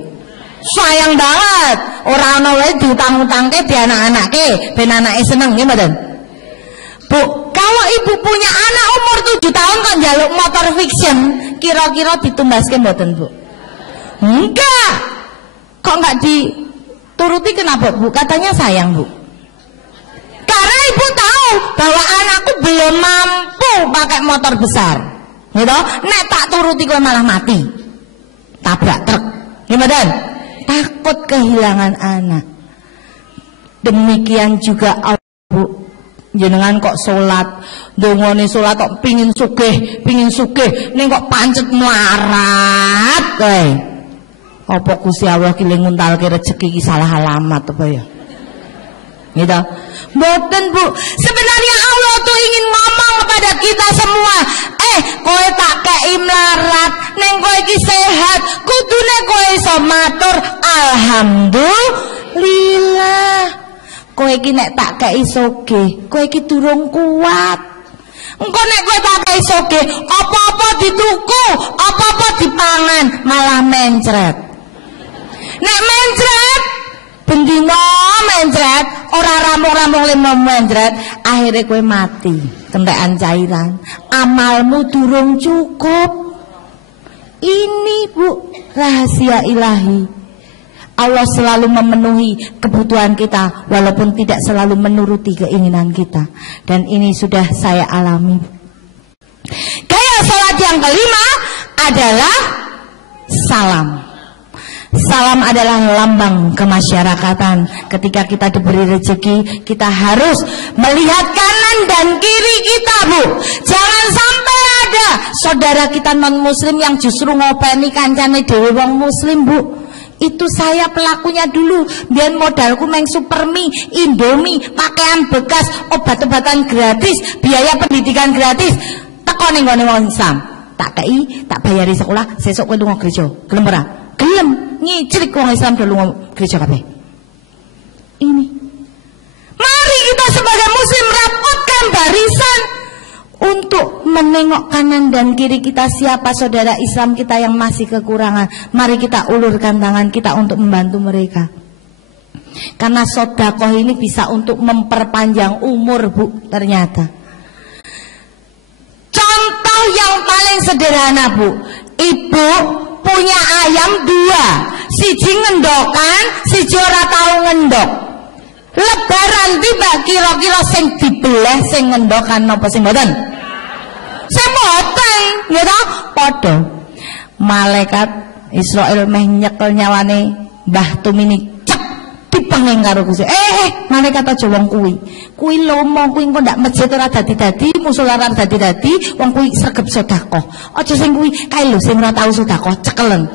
Sayang banget. Orang ana wae diutang-utangke di anak-anake, ben anake seneng, nggih mboten? Bu, kalau ibu punya anak umur 7 tahun kan njaluk motor fiction, kira-kira ditumbaske mboten, Bu? Enggak. Kok enggak dituruti kenapa, Bu? Katanya sayang, Bu. Karena ibu tahu bahwa anakku belum mampu pakai motor besar. Gitu? Nek tak turuti kowe malah mati. Tabrak truk. Gimana? Takut kehilangan anak. Demikian juga Bu, jenengan kok sholat, dongone sholat kok pingin sugih, ning kok pancet melarat kowe. Apa Gusti Allah ki nguntalke rezeki ki salah alamat apa ya? Gitu. Mboten Bu, sebenarnya Allah tuh ingin ngomong kepada kita semua, kowe tak kei melarat, neng kowe iki sehat, kudune kowe iso matur alhamdulillah. Kowe iki nek tak kei sugih, kowe iki durung kuat. Engko nek kowe tak kei sugih, apa-apa dituku, apa-apa dipangan, malah mencret. Nek mencret bendino mencret, ora rampung-rampung limo mencret, akhirnya kowe mati, kentekan cairan. Amalmu durung cukup. Ini Bu, rahasia ilahi. Allah selalu memenuhi kebutuhan kita, walaupun tidak selalu menuruti keinginan kita. Dan ini sudah saya alami. Gaya sholat yang kelima adalah salam. Salam adalah lambang kemasyarakatan. Ketika kita diberi rezeki, kita harus melihat kanan dan kiri kita, Bu. Jangan sampai ada saudara kita non muslim yang justru ngopeni kancane dhewe wong muslim, Bu. Itu saya pelakunya dulu. Biar modalku meng Supermi, Indomie, pakaian bekas, obat-obatan gratis, biaya pendidikan gratis. Teko ning gone wong Islam. Tak kei, tak bayari sekolah, sesuk kowe lunga gereja. Gelem ora? Gelem. Ngicrik wong Islam do lunga gereja kabeh. Ini. Mari kita sebagai muslim rapatkan barisan untuk menengok kanan dan kiri kita, siapa saudara Islam kita yang masih kekurangan. Mari kita ulurkan tangan kita untuk membantu mereka. Karena sedekah ini bisa untuk memperpanjang umur, Bu, ternyata. Contoh yang paling sederhana, Bu. Ibu punya ayam 2. siji ngendokan, siji ora tau ngendok. Lebaran tiba kira-kira sing dibeleh sing ngendokan napa sing mboten? Sing mboten, ya ta? Padha. Malaikat Israil meh nyekel nyawane Mbah Tumini cek dipenging karo Gusti. Malaikat aja wong kuwi. Kuwi lomo, kuwi engko ndak masjid ora dadi-dadi, musala ora dadi-dadi, wong kuwi sregep sedekah. Aja sing kuwi kae lho sing ora tau sedekah cekelen.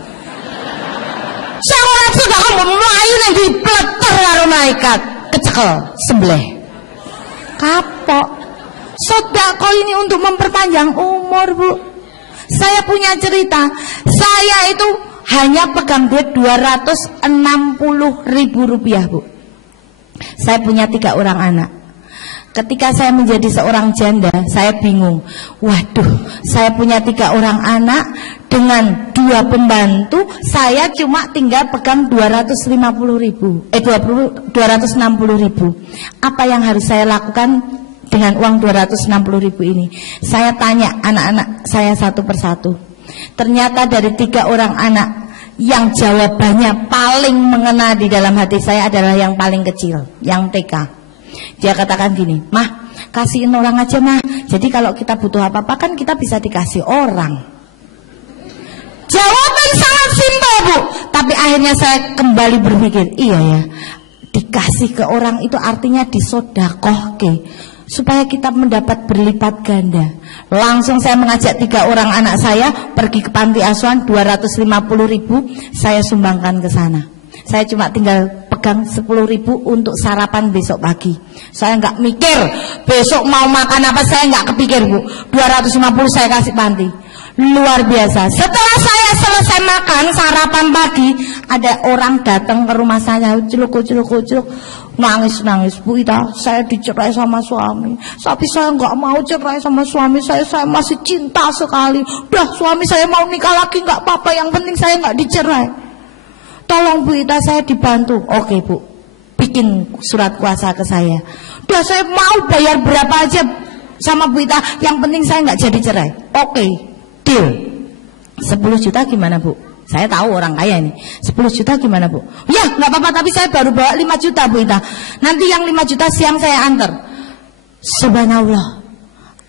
Sing ora sedekah mlayu ning dipleter karo malaikat, kecekel, sembelih. Kapok. Sedekah ini untuk memperpanjang umur, Bu. Saya punya cerita. Saya itu hanya pegang duit 260.000 rupiah, Bu. Saya punya 3 orang anak. Ketika saya menjadi seorang janda, saya bingung. Waduh, saya punya 3 orang anak dengan 2 pembantu, saya cuma tinggal pegang 260.000. 260.000. Apa yang harus saya lakukan dengan uang 260.000 ini? Saya tanya anak-anak saya satu persatu. Ternyata dari 3 orang anak, yang jawabannya paling mengena di dalam hati saya adalah yang paling kecil, yang TK. Dia katakan gini, "Mah, kasihin orang aja, Mah. Jadi kalau kita butuh apa-apa kan kita bisa dikasih orang." Jawaban sangat simpel, Bu. Tapi akhirnya saya kembali berpikir, iya ya, dikasih ke orang itu artinya disodakohke, supaya kita mendapat berlipat ganda. Langsung saya mengajak 3 orang anak saya pergi ke panti asuhan, 250.000 saya sumbangkan ke sana. Saya cuma tinggal pegang 10.000 untuk sarapan besok pagi. Saya nggak mikir besok mau makan apa, saya nggak kepikir, Bu. 250 saya kasih panti. Luar biasa. Setelah saya selesai makan sarapan pagi, ada orang datang ke rumah saya, celuk, nangis, "Bu Ita, saya dicerai sama suami. Tapi saya nggak mau cerai sama suami saya masih cinta sekali. Udah, suami saya mau nikah lagi nggak apa-apa, yang penting saya nggak dicerai. Tolong Bu Ita, saya dibantu." Oke, Bu, bikin surat kuasa ke saya. Udah, saya mau bayar berapa aja sama Bu Ita, yang penting saya nggak jadi cerai. Oke, deal. 10 juta gimana, Bu? Saya tahu orang kaya ini. 10 juta gimana, Bu? Ya, nggak apa-apa, tapi saya baru bawa 5 juta, Bu Ita. Nanti yang 5 juta siang saya antar. Subhanallah,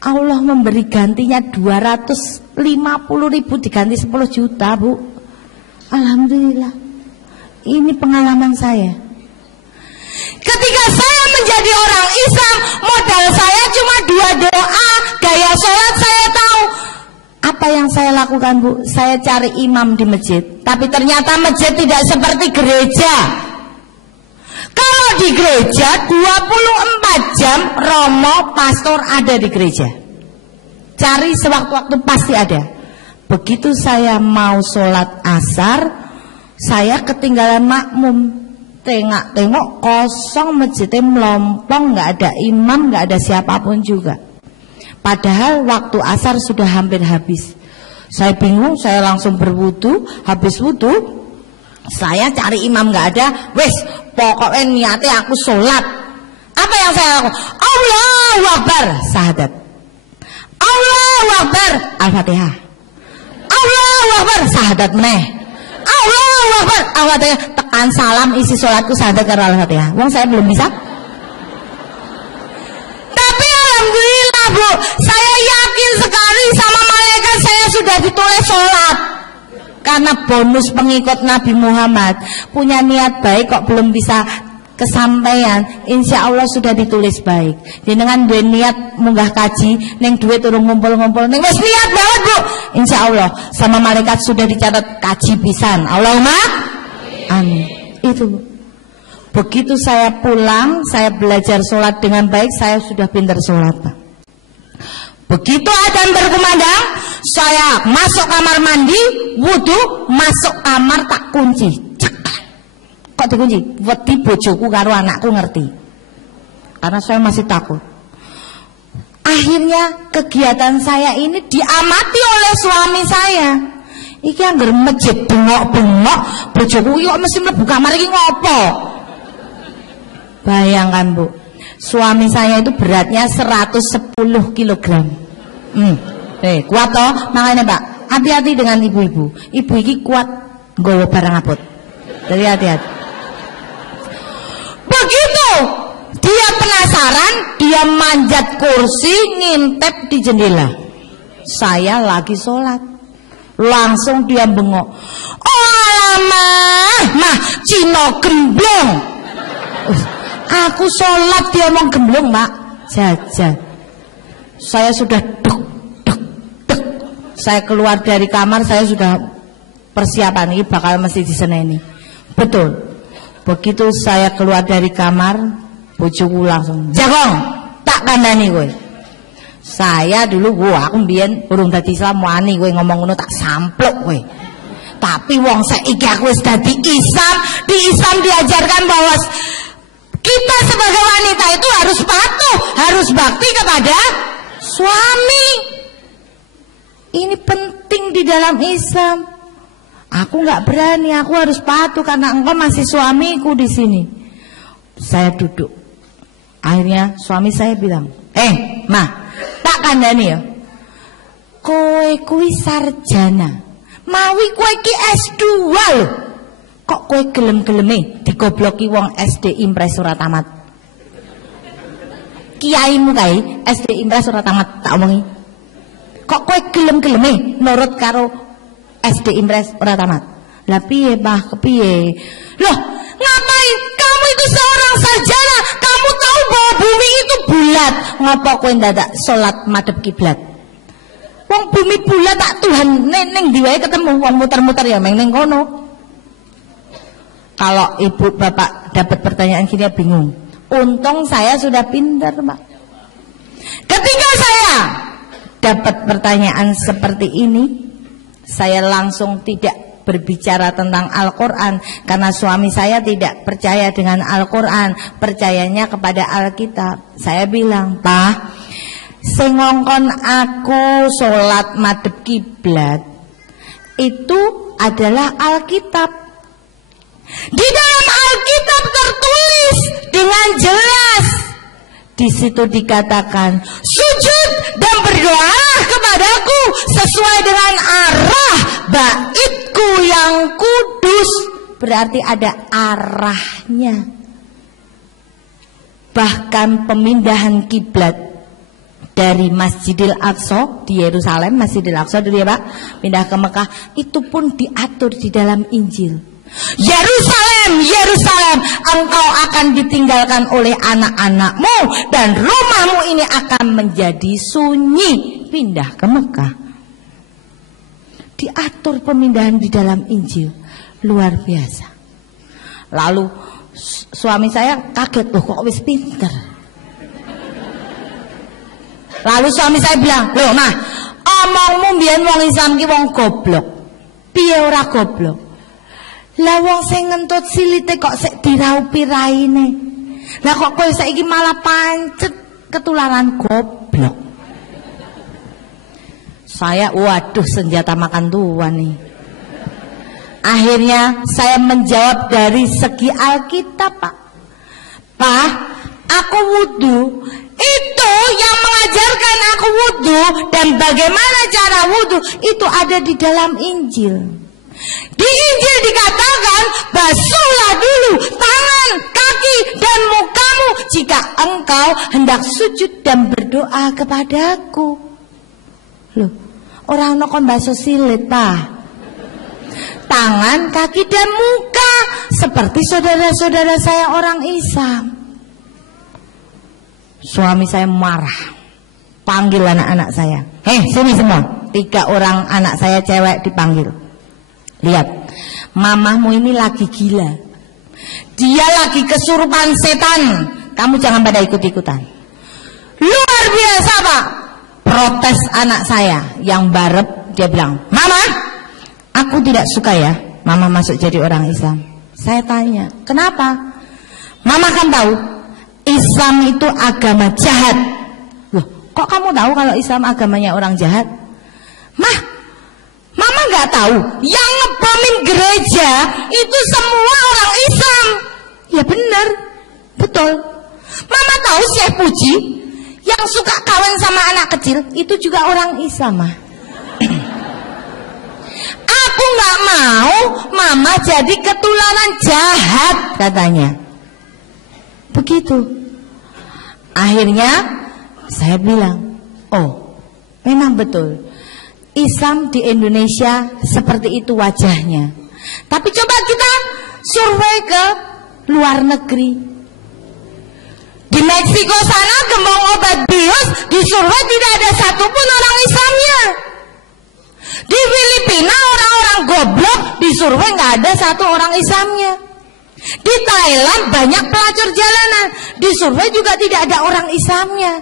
Allah memberi gantinya 250.000 diganti 10 juta, Bu. Alhamdulillah. Ini pengalaman saya. Ketika saya menjadi orang Islam, modal saya cuma 2 doa, gaya sholat saya tahu. Apa yang saya lakukan, Bu? Saya cari imam di masjid. Tapi ternyata masjid tidak seperti gereja. Kalau di gereja 24 jam romo pastor ada di gereja. Cari sewaktu-waktu pasti ada. Begitu saya mau sholat asar, saya ketinggalan makmum. Tengok kosong, masjidnya melompong, nggak ada imam, nggak ada siapapun juga. Padahal waktu asar sudah hampir habis. Saya bingung, saya langsung berwudu. Habis wudu, saya cari imam nggak ada. Wes, pokoknya niatnya aku sholat. Apa yang saya lakukan? Allahu Akbar, syahadat. Allahu Akbar, Al-Fatihah. Allahu Akbar, syahadat meneh. Allahu Akbar, Al-Fatihah. Tekan salam, isi sholatku syahadat karo Al-Fatihah. Wong saya belum bisa. Bu, saya yakin sekali sama malaikat saya sudah ditulis sholat. Karena bonus pengikut Nabi Muhammad, punya niat baik kok belum bisa kesampaian, insya Allah sudah ditulis baik. Dengan dua niat munggah kaji, neng duit turun ngumpul-ngumpul, neng wes niat banget, Bu. Insya Allah sama malaikat sudah dicatat kaji pisan. Allahumma amin. Itu, Bu. Begitu saya pulang, saya belajar sholat dengan baik, saya sudah pintar sholat, Pak. Begitu adzan berkumandang, saya masuk kamar mandi, wudu, masuk kamar tak kunci. Cek. Kok dikunci? Wedi bojoku karo anakku ngerti. Karena saya masih takut. Akhirnya kegiatan saya ini diamati oleh suami saya. Iki anggar masjid bengok-bengok, bojoku kok mesti mlebu kamar iki ngopo? Bayangkan, Bu. Suami saya itu beratnya 110 kg. Kuat toh? Makanya, Pak, hati-hati dengan ibu-ibu. Ibu ini kuat nggawa barang abot. Jadi hati-hati. Begitu dia penasaran, dia manjat kursi, ngintip di jendela. Saya lagi sholat, langsung dia bengok. Oh mah Cino gemblong. Aku sholat dia mau gemblong, Mbak. Jajan. Saya sudah dek. Saya keluar dari kamar, saya sudah persiapan ini bakal mesti diseneni. Betul. Begitu saya keluar dari kamar, bojoku langsung, "Jagong, tak kandhani kowe." Saya dulu aku mbiyen urung dadi Islam wani kowe ngomong ngono tak sampluk kowe. Tapi wong saiki aku wis dadi Islam, di Islam diajarkan bahwa kita sebagai wanita itu harus patuh, harus bakti kepada suami. Ini penting di dalam Islam. Aku nggak berani, aku harus patuh karena engkau masih suamiku di sini. Saya duduk. Akhirnya suami saya bilang, "Mah, tak kandhani ya. Kowe kuwi sarjana. Mawi kowe iki S2 lho. Kok kowe gelem-geleme digobloki wong SD Impres ora tamat? Kiaimu kae SD Impres ora tamat, tak omongi. Kok kowe gelem-geleme nurut karo SD Impres ora tamat? Lah piye, Mbah? Kepiye? Loh, ngapain? Kamu itu seorang sarjana, kamu tahu bahwa bumi itu bulat. Ngapa kowe ndadak salat madhep kiblat? Wong bumi bulat tak Tuhan ning ndi wae ketemu wong muter-muter ya meng ning kono. Kalau ibu bapak dapat pertanyaan gini bingung. Untung saya sudah pintar, Pak. Ketika saya dapat pertanyaan seperti ini, saya langsung tidak berbicara tentang Al-Quran karena suami saya tidak percaya dengan Al-Quran, percayanya kepada Alkitab. Saya bilang, "Pak, sing ngongkon aku sholat madhep kiblat itu adalah Alkitab. Di dalam Alkitab tertulis dengan jelas. Di situ dikatakan, sujud dan berdoalah kepadaku sesuai dengan arah baitku yang kudus." Berarti ada arahnya. Bahkan pemindahan kiblat dari Masjidil Aqsa di Yerusalem, Masjidil Aqsa dulu ya Pak, pindah ke Mekah, itu pun diatur di dalam Injil. Yerusalem, Yerusalem, engkau akan ditinggalkan oleh anak-anakmu dan rumahmu ini akan menjadi sunyi. Pindah ke Mekah. Diatur pemindahan di dalam Injil. Luar biasa. Lalu suami saya kaget, loh kok wis pinter. Lalu suami saya bilang, "Loh mah, omongmu mbiyen wong Islam ki wong goblok. Piye ora goblok? Lah wong sing ngentut silite kok sik diraupi raine. Lah kok kowe saiki malah pancet ketularan goblok." Saya waduh senjata makan tuan nih. Akhirnya saya menjawab dari segi Alkitab, Pak. "Pak, aku wudhu. Itu yang mengajarkan aku wudhu dan bagaimana cara wudhu itu ada di dalam Injil. Di Injil dikatakan, basuhlah dulu tangan, kaki, dan mukamu jika engkau hendak sujud dan berdoa kepadaku." Loh, orang nokon basuh silit, Pak. Tangan, kaki, dan muka seperti saudara-saudara saya orang Islam. Suami saya marah, panggil anak-anak saya. Sini semua. 3 orang anak saya cewek dipanggil. Lihat, mamahmu ini lagi gila. Dia lagi kesurupan setan. Kamu jangan pada ikut-ikutan. Luar biasa, Pak. Protes anak saya yang barep. Dia bilang, "Mama, aku tidak suka ya Mama masuk jadi orang Islam." Saya tanya, "Kenapa?" "Mama kan tahu Islam itu agama jahat." "Loh, kok kamu tahu kalau Islam agamanya orang jahat?" "Mah, Mama nggak tahu yang ngebomin gereja itu semua orang Islam." "Ya benar, betul. Mama tahu Syekh Puji yang suka kawin sama anak kecil itu juga orang Islam, Mah." "Aku nggak mau mama jadi ketularan jahat katanya. Begitu. Akhirnya saya bilang, oh memang betul Islam di Indonesia seperti itu wajahnya. Tapi coba kita survei ke luar negeri. Di Meksiko sana gembong obat bius disurvei tidak ada satupun orang Islamnya. Di Filipina orang-orang goblok disurvei nggak ada satu orang Islamnya. Di Thailand banyak pelacur jalanan disurvei juga tidak ada orang Islamnya.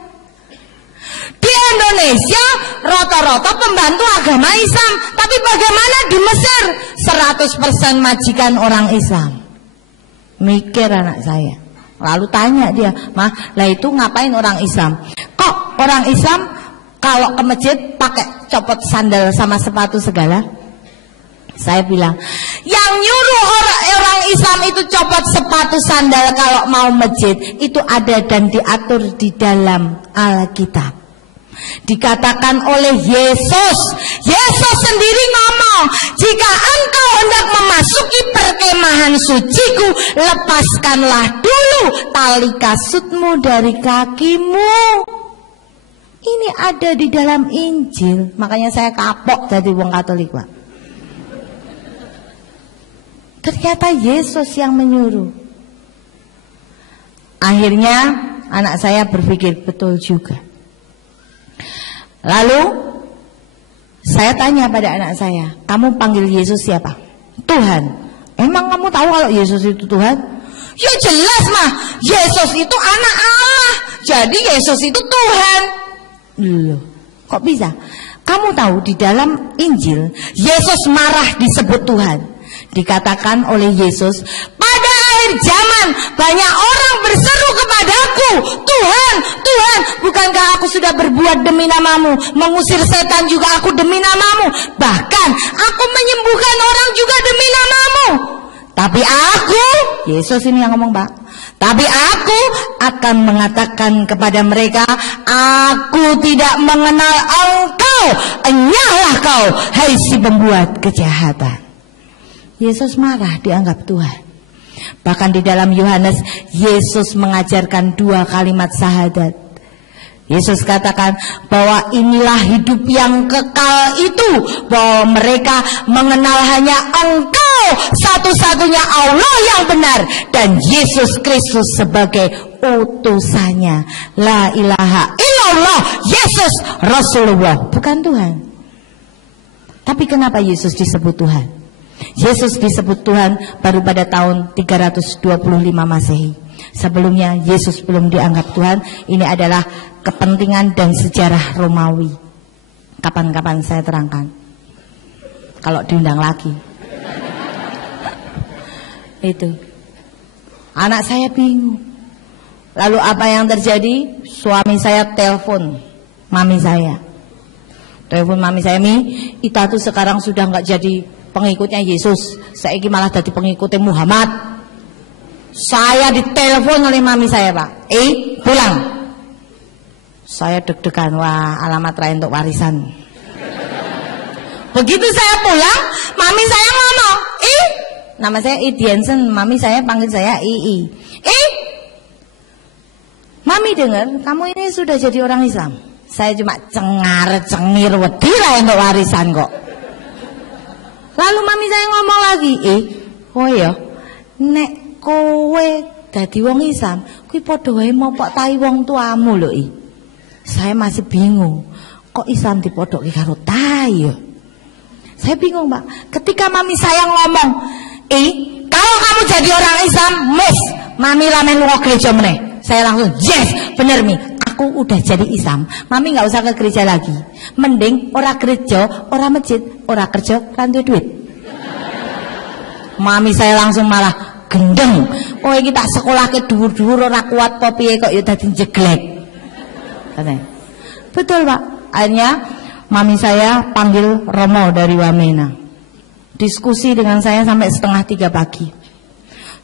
Di Indonesia rata-rata pembantu agama Islam, tapi bagaimana di Mesir 100% majikan orang Islam. Mikir anak saya. Lalu tanya dia, "Mah, lah itu ngapain orang Islam? Kok orang Islam kalau ke masjid pakai copot sandal sama sepatu segala?" Saya bilang, yang nyuruh orang Islam itu copot sepatu sandal kalau mau masjid itu ada dan diatur di dalam Alkitab. Dikatakan oleh Yesus. Yesus sendiri ngomong, jika engkau hendak memasuki perkemahan suciku, lepaskanlah dulu tali kasutmu dari kakimu. Ini ada di dalam Injil. Makanya saya kapok jadi wong Katolik, Pak. Ternyata Yesus yang menyuruh. Akhirnya anak saya berpikir betul juga. Lalu saya tanya pada anak saya, kamu panggil Yesus siapa? Tuhan. Emang kamu tahu kalau Yesus itu Tuhan? Ya jelas mah, Yesus itu anak Allah. Jadi Yesus itu Tuhan. Loh, kok bisa? Kamu tahu di dalam Injil Yesus marah disebut Tuhan. Dikatakan oleh Yesus, pada akhir zaman banyak orang berseru kepadaku, Tuhan, Tuhan, bukankah aku sudah berbuat demi namamu, mengusir setan juga aku demi namamu, bahkan aku menyembuhkan orang juga demi namamu. Tapi aku, Yesus ini yang ngomong, Pak, tapi aku akan mengatakan kepada mereka, aku tidak mengenal engkau, enyahlah kau, hai si pembuat kejahatan. Yesus marah dianggap Tuhan. Bahkan di dalam Yohanes, Yesus mengajarkan 2 kalimat syahadat. Yesus katakan bahwa inilah hidup yang kekal itu, bahwa mereka mengenal hanya engkau satu-satunya Allah yang benar, dan Yesus Kristus sebagai utusannya. La ilaha illallah, Yesus Rasulullah, bukan Tuhan. Tapi kenapa Yesus disebut Tuhan? Yesus disebut Tuhan baru pada tahun 325 Masehi. Sebelumnya Yesus belum dianggap Tuhan. Ini adalah kepentingan dan sejarah Romawi. Kapan-kapan saya terangkan, kalau diundang lagi. Itu anak saya bingung. Lalu apa yang terjadi? Suami saya telepon mami saya. Telepon mami saya, "Mi, Ita tuh sekarang sudah nggak jadi pengikutnya Yesus, saya ini malah jadi pengikutnya Muhammad." Saya ditelepon oleh mami saya, Pak, pulang. Saya deg-degan, wah alamat lain untuk warisan. Begitu saya pulang, mami saya ngomong, nama saya Idiansen, mami saya panggil saya Ii. Mami dengar, kamu ini sudah jadi orang Islam. Saya cuma cengar-cengir, wedi lah untuk warisan kok. Lalu mami saya ngomong lagi, oh ya, nek kowe dadi wong Islam, kuwi padha wae mopok tai wong tuamu lho. Saya masih bingung, kok Islam dipodoki karo tai ya? Saya bingung, Pak. Ketika mami saya ngomong, kalau kamu jadi orang Islam, mami lamen lunga gereja meneh. Saya langsung, yes, bener Mi, aku udah jadi Islam. Mami nggak usah ke gereja lagi. Mending ora gereja, ora masjid, ora kerja, rantai duit. Mami saya langsung malah gendeng. Oh ini tak sekolah ke dhuwur-dhuwur ora kuat popiye kok ya dadi jeglek. Betul, Pak. Akhirnya mami saya panggil Romo dari Wamena. Diskusi dengan saya sampai 2:30 pagi.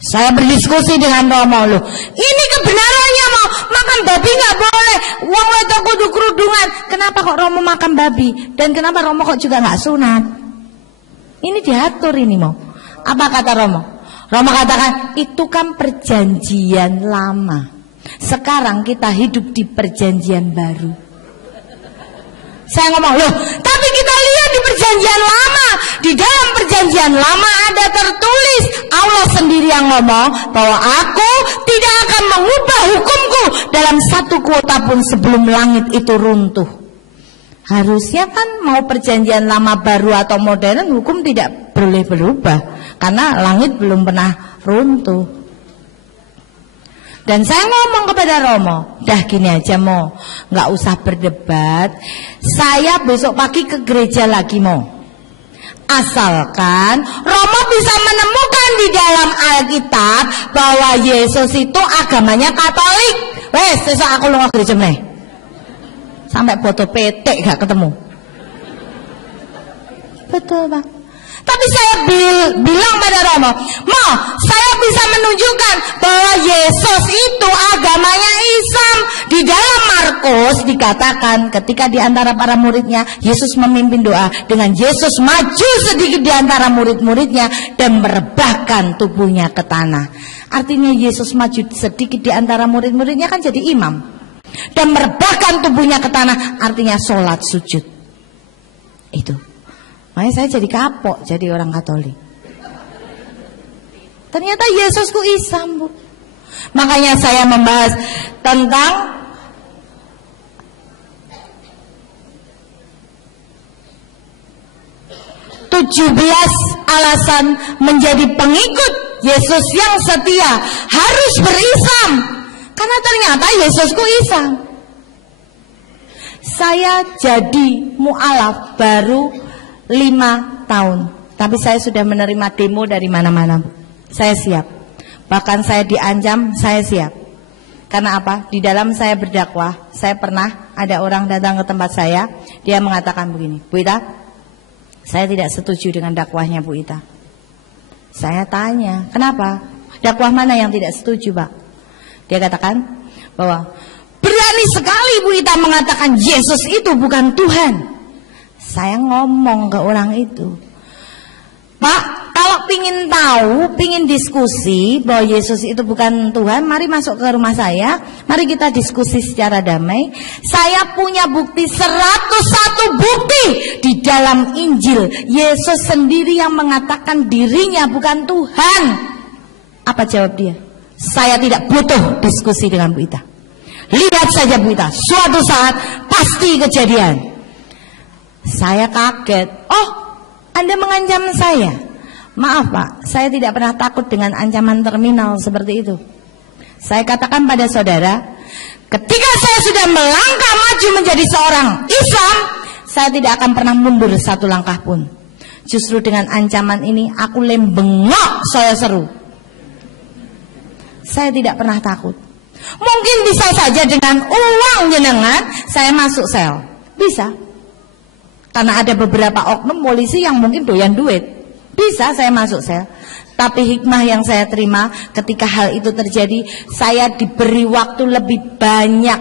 Saya berdiskusi dengan Romo, loh, ini kebenarannya mau makan babi nggak boleh, wong wedok kudu kerudungan. Kenapa kok Romo makan babi? Dan kenapa Romo kok juga nggak sunat? Ini diatur ini mau. Apa kata Romo? Romo katakan itu kan perjanjian lama. Sekarang kita hidup di perjanjian baru. Saya ngomong, loh, tapi kita lihat di perjanjian lama. Di dalam perjanjian lama ada tertulis, Allah sendiri yang ngomong bahwa aku tidak akan mengubah hukumku dalam satu kuota pun sebelum langit itu runtuh. Harusnya kan mau perjanjian lama baru atau modern, hukum tidak boleh berubah karena langit belum pernah runtuh. Dan saya ngomong kepada Romo, dah gini aja Mo, nggak usah berdebat. Saya besok pagi ke gereja lagi Mo. Asalkan Romo bisa menemukan di dalam Alkitab bahwa Yesus itu agamanya Katolik. Wes, besok aku lunga gereja meneh. Sampai foto petek gak ketemu. Betul Pak. Tapi saya bilang pada Romo, Mo, saya bisa menunjukkan bahwa Yesus itu agamanya Islam. Di dalam Markus dikatakan ketika di antara para muridnya, Yesus memimpin doa dengan Yesus maju sedikit di antara murid-muridnya dan merebahkan tubuhnya ke tanah. Artinya Yesus maju sedikit di antara murid-muridnya kan jadi imam. Dan merebahkan tubuhnya ke tanah artinya sholat sujud. Itu. Makanya saya jadi kapok jadi orang Katolik. Ternyata Yesusku Islam Bu. Makanya saya membahas tentang "17 alasan menjadi pengikut Yesus yang setia harus berislam." Karena ternyata Yesusku Islam. Saya jadi mu'alaf baru 5 tahun, tapi saya sudah menerima demo dari mana-mana. Saya siap. Bahkan saya diancam, saya siap. Karena apa? Di dalam saya berdakwah, saya pernah ada orang datang ke tempat saya, dia mengatakan begini, Bu Ita, saya tidak setuju dengan dakwahnya Bu Ita. Saya tanya, kenapa? Dakwah mana yang tidak setuju, Pak? Dia katakan bahwa berani sekali Bu Ita mengatakan Yesus itu bukan Tuhan. Saya ngomong ke orang itu, Pak, kalau pingin tahu, pingin diskusi bahwa Yesus itu bukan Tuhan, mari masuk ke rumah saya, mari kita diskusi secara damai. Saya punya bukti 101 bukti di dalam Injil. Yesus sendiri yang mengatakan dirinya bukan Tuhan. Apa jawab dia? Saya tidak butuh diskusi dengan Bu Ita. Lihat saja Bu Ita, suatu saat pasti kejadian. Saya kaget. Oh, Anda mengancam saya? Maaf Pak, saya tidak pernah takut dengan ancaman terminal seperti itu. Saya katakan pada saudara, ketika saya sudah melangkah maju menjadi seorang Islam, saya tidak akan pernah mundur satu langkah pun. Justru dengan ancaman ini aku lembengok saya seru. Saya tidak pernah takut. Mungkin bisa saja dengan uang jenengan saya masuk sel. Bisa. Karena ada beberapa oknum polisi yang mungkin doyan duit. Bisa saya masuk sel. Tapi hikmah yang saya terima ketika hal itu terjadi, saya diberi waktu lebih banyak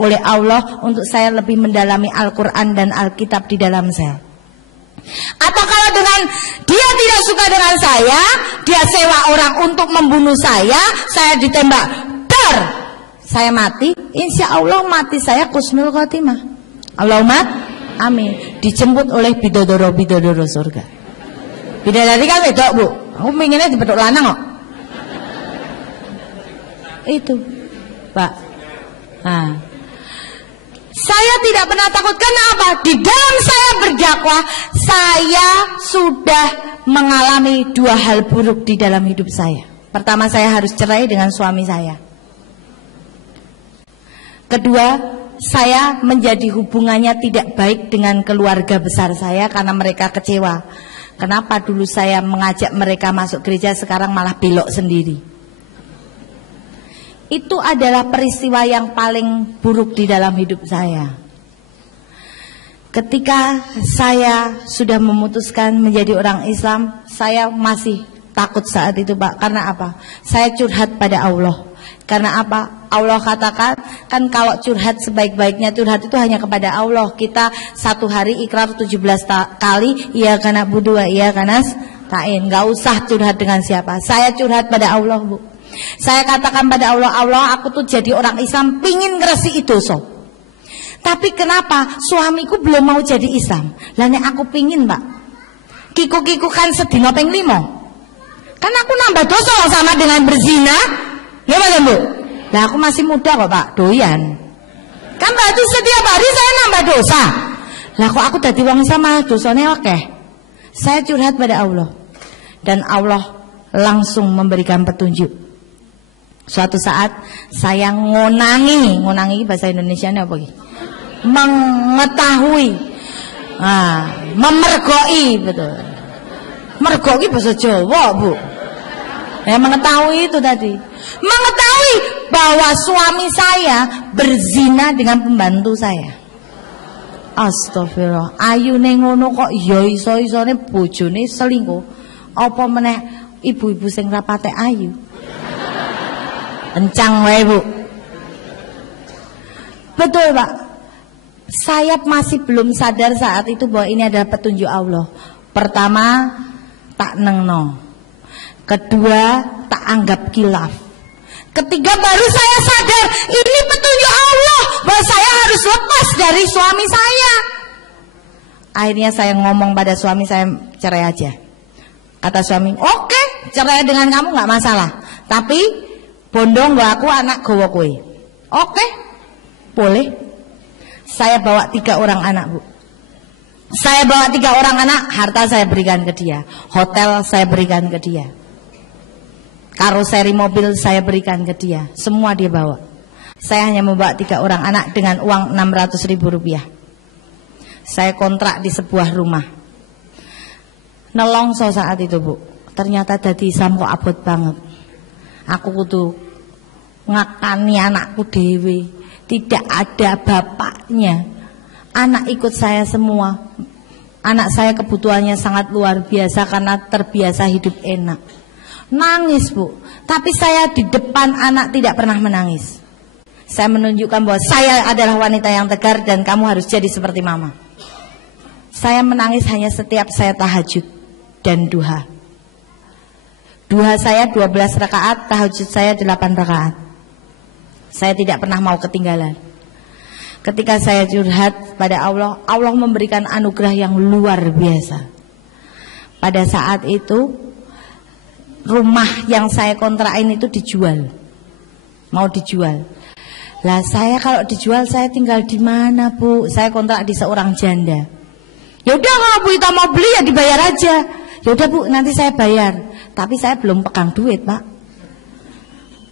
oleh Allah untuk saya lebih mendalami Al-Quran dan Alkitab di dalam sel. Atau kalau dengan dia tidak suka dengan saya, dia sewa orang untuk membunuh saya ditembak, dar, saya mati, insya Allah mati saya kusnul khotimah. Allahumma amin. Dijemput oleh bidodoro-bidodoro surga. Bidadari kan wedok Bu, aku pengennya dipedok lanang kok. Itu Pak. Nah, saya tidak pernah takut. Karena apa? Di dalam saya berdakwah, saya sudah mengalami 2 hal buruk di dalam hidup saya. Pertama, saya harus cerai dengan suami saya. Kedua, saya menjadi hubungannya tidak baik dengan keluarga besar saya karena mereka kecewa. Kenapa dulu saya mengajak mereka masuk gereja, sekarang malah belok sendiri. Itu adalah peristiwa yang paling buruk di dalam hidup saya. Ketika saya sudah memutuskan menjadi orang Islam, saya masih takut saat itu Pak. Karena apa? Saya curhat pada Allah. Karena apa? Allah katakan kan kalau curhat sebaik-baiknya curhat itu hanya kepada Allah. Kita satu hari ikrar 17 kali iya kana budua iya kanas tain. Gak usah curhat dengan siapa. Saya curhat pada Allah, Bu. Saya katakan pada Allah, Allah aku tuh jadi orang Islam pingin ngeresi itu so. Tapi kenapa suamiku belum mau jadi Islam? Lah nek aku pingin, Pak. Kiku-kiku kan sedina ping 5. Kan aku nambah dosa sama dengan berzina. Gimana, Bu? Lah aku masih muda kok, Pak. Doyan. Kan berarti setiap hari saya nambah dosa. Lah kok aku dadi wong Islam malah dosane akeh. Saya curhat pada Allah. Dan Allah langsung memberikan petunjuk. Suatu saat saya ngonangi bahasa Indonesianya apa iki? Mengetahui, memergoi, betul. Mergoi bahasa Jawa, Bu. Ya mengetahui itu tadi. Mengetahui bahwa suami saya berzina dengan pembantu saya. Astagfirullah. Ayune ngono kok ya iso-isone bojone selingkuh. Apa meneh ibu-ibu sing rapate ayu. Encang wae, Bu. Betul, Pak. Saya masih belum sadar saat itu bahwa ini adalah petunjuk Allah. Pertama, tak nengno. Kedua, tak anggap kilaf. Ketiga, baru saya sadar ini petunjuk Allah bahwa saya harus lepas dari suami saya. Akhirnya saya ngomong pada suami saya, cerai aja. Kata suami, oke, cerai dengan kamu gak masalah. Tapi bondong gak aku anak gowo kowe. Oke, boleh. Saya bawa 3 orang anak, Bu. Saya bawa 3 orang anak, harta saya berikan ke dia. Hotel saya berikan ke dia. Karoseri mobil saya berikan ke dia. Semua dia bawa. Saya hanya membawa 3 orang anak dengan uang 600.000 rupiah. Saya kontrak di sebuah rumah. Nelongso saat itu, Bu. Ternyata dadi Islam kok abot banget. Aku kudu ngakani anakku dewe. Tidak ada bapaknya. Anak ikut saya semua. Anak saya kebutuhannya sangat luar biasa karena terbiasa hidup enak. Nangis, Bu. Tapi saya di depan anak tidak pernah menangis. Saya menunjukkan bahwa saya adalah wanita yang tegar dan kamu harus jadi seperti mama. Saya menangis hanya setiap saya tahajud dan duha. Duha saya 12 rakaat, tahajud saya 8 rakaat. Saya tidak pernah mau ketinggalan. Ketika saya curhat pada Allah, Allah memberikan anugerah yang luar biasa. Pada saat itu, rumah yang saya kontrakin itu dijual. Mau dijual. Lah saya kalau dijual saya tinggal di mana, Bu? Saya kontrak di seorang janda. Ya udah kalau Bu Ita mau beli ya dibayar aja. Ya udah Bu, nanti saya bayar. Tapi saya belum pegang duit, Pak.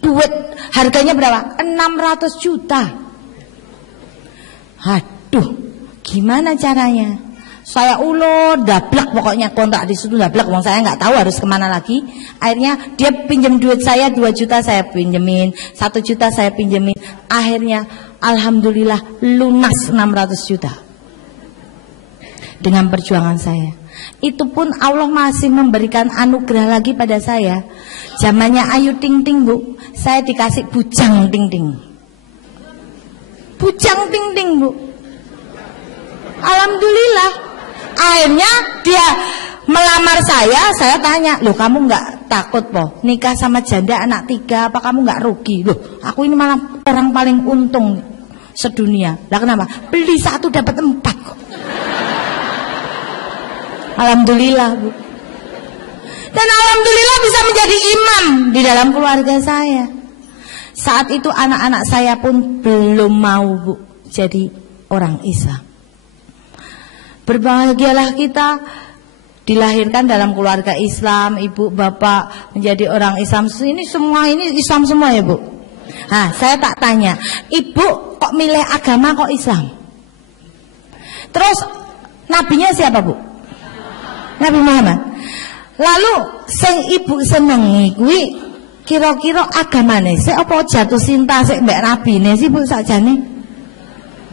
Duit harganya berapa? 600 juta. Aduh, gimana caranya? Saya ulur, dablek pokoknya kontrak di situ dablek. Wong saya nggak tahu harus kemana lagi. Akhirnya dia pinjam duit saya 2 juta saya pinjemin, 1 juta saya pinjemin. Akhirnya alhamdulillah lunas 600 juta. Dengan perjuangan saya. Itu pun Allah masih memberikan anugerah lagi pada saya. Zamannya Ayu Ting Ting, Bu. Saya dikasih Bujang Ting Ting. Bujang Ting Ting, Bu. Alhamdulillah. Akhirnya dia melamar saya tanya, loh kamu nggak takut po nikah sama janda anak 3, apa kamu nggak rugi? Loh aku ini malah orang paling untung sedunia. Lah kenapa? Beli 1 dapat 4 kok. Alhamdulillah, Bu. Dan alhamdulillah bisa menjadi imam di dalam keluarga saya. Saat itu anak-anak saya pun belum mau, Bu, jadi orang Islam. Berbahagialah kita dilahirkan dalam keluarga Islam, ibu bapak menjadi orang Islam. Ini semua ini Islam semua ya, Bu. Nah, saya tak tanya, ibu kok milih agama kok Islam? Terus nabinya siapa, Bu? Nabi Muhammad. Lalu sing ibu senengi kuwi kira-kira agamane sik apa jatuh cinta sik mbek nabine sih, Bu, sakjane?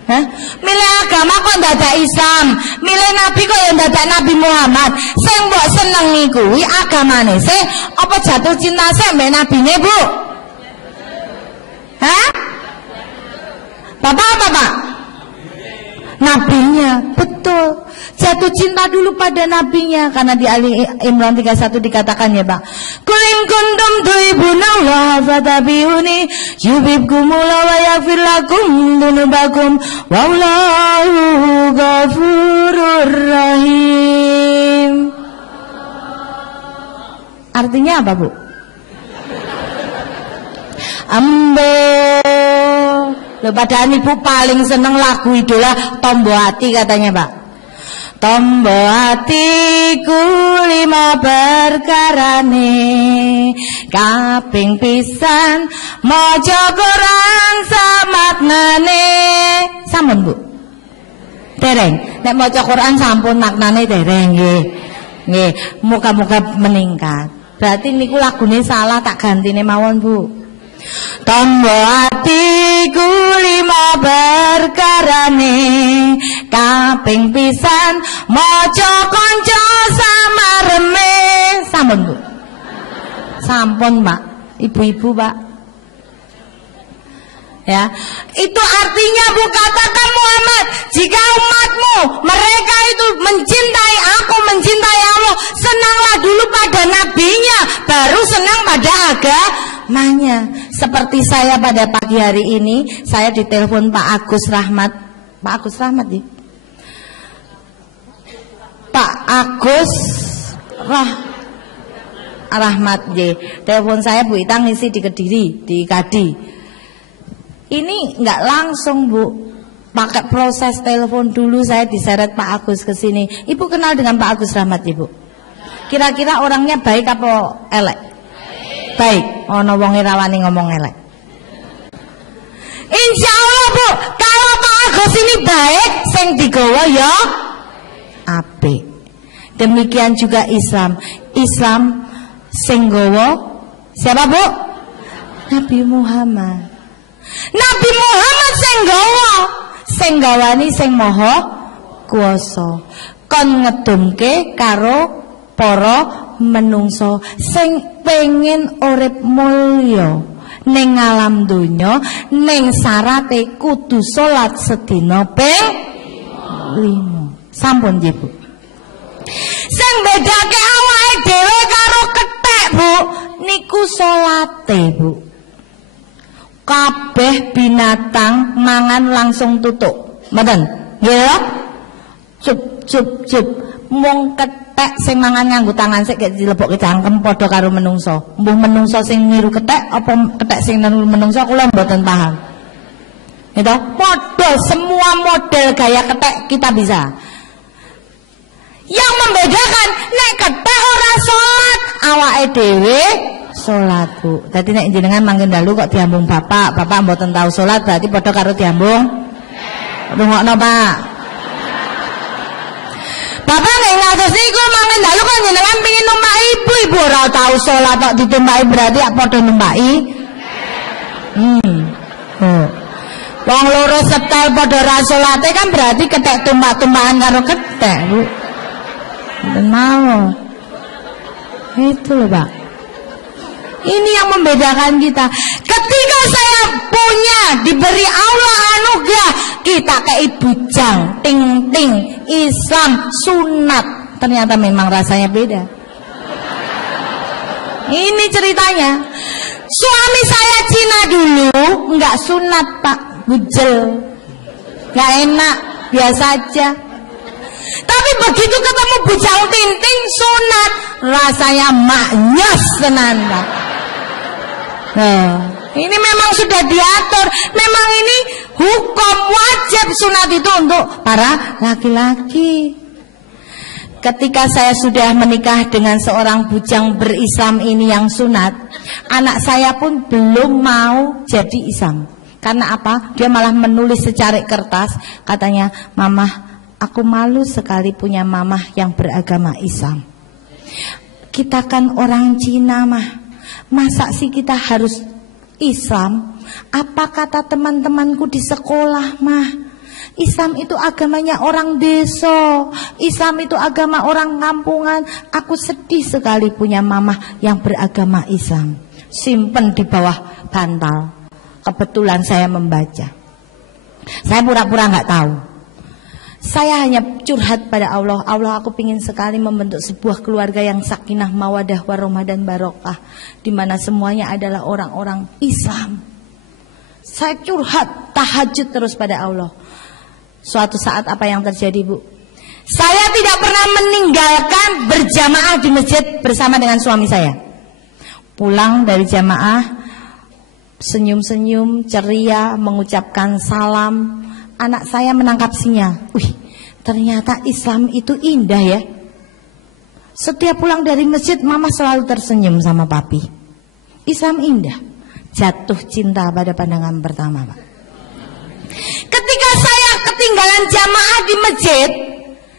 Hah? Milih agama kok ndadak Islam, milih nabi kok ya ndadak Nabi Muhammad. Sing mbok senengi kuwi agamane sik apa jatuh cinta sik mbek nabine, Bu? Hah? Bapak apa Pak? Nabinya, betul. Jatuh cinta dulu pada nabinya. Karena di Ali Imran 31 dikatakan ya Pak, Kulim kuntum tuhibunallaha fatabi'uni yubibkumullah wa yaghfir lakum dunubakum wallahu ghafurur rahim. Artinya apa Bu? Ambo. Loh, padahal ibu paling seneng lagu idola Tombo Hati katanya Pak. Tombo hatiku lima perkarane, kaping pisan maca Quran samaknane. Sampun Bu? Dereng. Nek maca Quran sampun maknane dereng nggih. Nggih, muga-muga meningkat. Berarti niku lagune salah, tak gantine mawon Bu. Tombo hatiku lima perkarane, kaping pisan maca kanca samareme. Sampun Bu? Sampun Pak. Ibu-ibu Pak. Ya, itu artinya Bu, katakan Muhammad, jika umatmu mereka itu mencintai aku, mencintai Allah, senanglah dulu pada nabinya, baru senang pada agamanya. Seperti saya pada pagi hari ini, saya ditelepon Pak Agus Rahmat. Pak Agus Rahmat ya? Pak Agus Rahmat ya. Telepon saya Bu Itang ngisi di Kediri, di Kadi. Ini nggak langsung Bu, pakai proses telepon dulu, saya diseret Pak Agus ke sini. Ibu kenal dengan Pak Agus Rahmat Ibu? Kira-kira orangnya baik apa elek? Baik. Ono wong rawani ngomong elek. Insya Allah Bu, kalau Pak Agus ini baik, sing digawa ya apik. Demikian juga Islam. Islam sing gawa siapa Bu? Nabi Muhammad. Nabi Muhammad sing gawani sing maha kuwasa. Kon ngedumke karo para menungso sing pengen urip mulya ning alam donya, ning syarate kudu salat sedina ping 5. Sampun nggih Bu. Sing bedake awake dhewe karo kethek Bu, niku salate Bu. Kabeh binatang mangan langsung tutuk, mboten? Ya. Cup. Mung kethek sing mangan nganggo tangan sik gek dilebokke cangkem padha karo menungso. Mbuh menungso sing niru kethek apa kethek sing niru menungso kula mboten paham. Gitu? Padha semua model gaya kethek kita bisa. Yang membedakan nek kethek ora salat, awake dhewe salat Bu. Dadi nek jenengan mangke dalu kok diambung bapak mboten tahu salat, berarti padha karo diambung. Rungokno Pak. Bapak nek ngatos niku mangke dalu kok jenengan pengin numpaki ibu ora tahu salat kok ditumpaki, berarti padha numpaki. Wong loro setel padha ra salate kan berarti kethek tumpah-tumpahan karo kethek Bu. Mboten mau. Itu loh Pak. Ini yang membedakan kita. Ketika saya punya, diberi Allah anugerah, kita kayak bujang, ting-ting, Islam, sunat, ternyata memang rasanya beda. Ini ceritanya. Suami saya Cina dulu nggak sunat Pak, bujel, nggak enak, biasa aja. Tapi begitu ketemu bujang ting-ting sunat, rasanya maknyos tenan Pak. Nah, ini memang sudah diatur. Memang ini hukum wajib sunat itu untuk para laki-laki. Ketika saya sudah menikah dengan seorang bujang berislam ini yang sunat, anak saya pun belum mau jadi Islam. Karena apa? Dia malah menulis secarik kertas, katanya, "Mama, aku malu sekali punya mama yang beragama Islam. Kita kan orang Cina mah. Masa sih kita harus Islam? Apa kata teman-temanku di sekolah mah? Islam itu agamanya orang desa. Islam itu agama orang kampungan. Aku sedih sekali punya mama yang beragama Islam." Simpen di bawah bantal. kebetulan saya membaca. Saya pura-pura nggak tahu. Saya hanya curhat pada Allah. Allah, aku ingin sekali membentuk sebuah keluarga yang sakinah, mawadah, warahmah dan barokah, di mana semuanya adalah orang-orang Islam. Saya curhat, tahajud terus pada Allah. Suatu saat apa yang terjadi, Bu? Saya tidak pernah meninggalkan berjamaah di masjid bersama dengan suami saya. Pulang dari jamaah, senyum-senyum, ceria, mengucapkan salam. Anak saya menangkap sinyal. Wih, ternyata Islam itu indah ya. Setiap pulang dari masjid, mama selalu tersenyum sama papi. Islam indah. Jatuh cinta pada pandangan pertama, Pak. Ketika saya ketinggalan jamaah di masjid,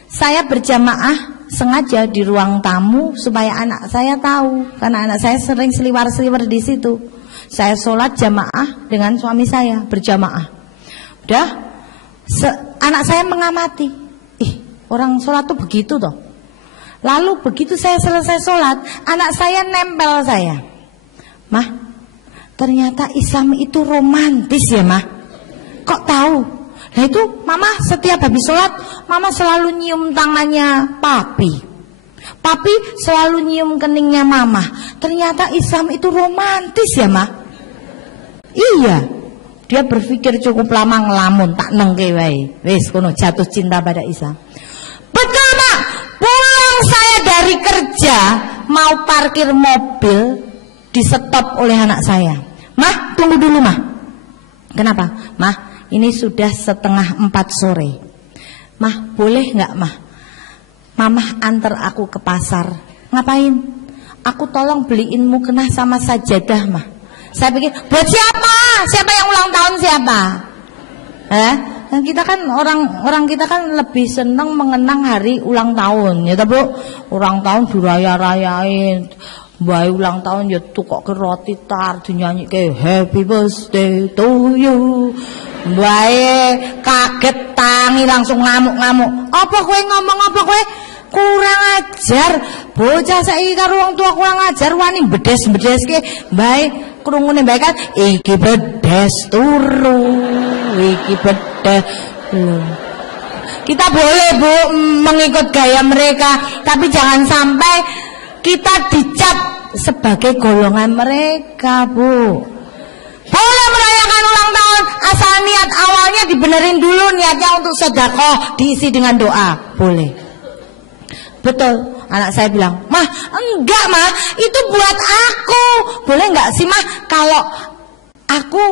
saya berjamaah sengaja di ruang tamu supaya anak saya tahu, karena anak saya sering seliwar-seliwar di situ. Saya sholat jamaah dengan suami saya berjamaah. Udah, anak saya mengamati. Orang sholat tuh begitu toh. Lalu begitu saya selesai sholat, anak saya nempel saya. Mah, ternyata Islam itu romantis ya, Mah. Kok tahu? Nah itu mama setiap habis sholat, mama selalu nyium tangannya papi. Papi selalu nyium keningnya mama. Ternyata Islam itu romantis ya, Mah. Iya. Dia berpikir cukup lama ngelamun, tak nengke wae. Wis kono jatuh cinta pada Islam. Betul, Mak. Pulang saya dari kerja, mau parkir mobil, di stop oleh anak saya. Mah, tunggu dulu, Mah. Kenapa? Mah, ini sudah 3:30 sore. Mah, boleh nggak, Mah? Mamah antar aku ke pasar. Ngapain? Aku tolong beliin mukena sama sajadah, Mah. Saya pikir, buat siapa? Siapa yang ulang tahun siapa? Kita kan orang kita kan lebih senang mengenang hari ulang tahun, ya Bu. Ulang tahun diraya-rayain. Bae ulang tahun ya tukokke roti tar, dinyanyike happy birthday to you. Bae kaget tangi langsung ngamuk-ngamuk. Apa kowe ngomong apa kowe? Kurang ajar. Bocah saiki karo wong tua kurang ajar wani bedes-bedeske. Bae krungune bae kan iki bedes turu. Iki bedes. Kita boleh Bu mengikut gaya mereka, tapi jangan sampai kita dicap sebagai golongan mereka, Bu. Boleh merayakan ulang tahun, asal niat awalnya dibenerin dulu, niatnya untuk sedekah, diisi dengan doa. Boleh. Betul. Anak saya bilang, Mah, enggak, Mah, itu buat aku. Boleh enggak sih, Mah, kalau aku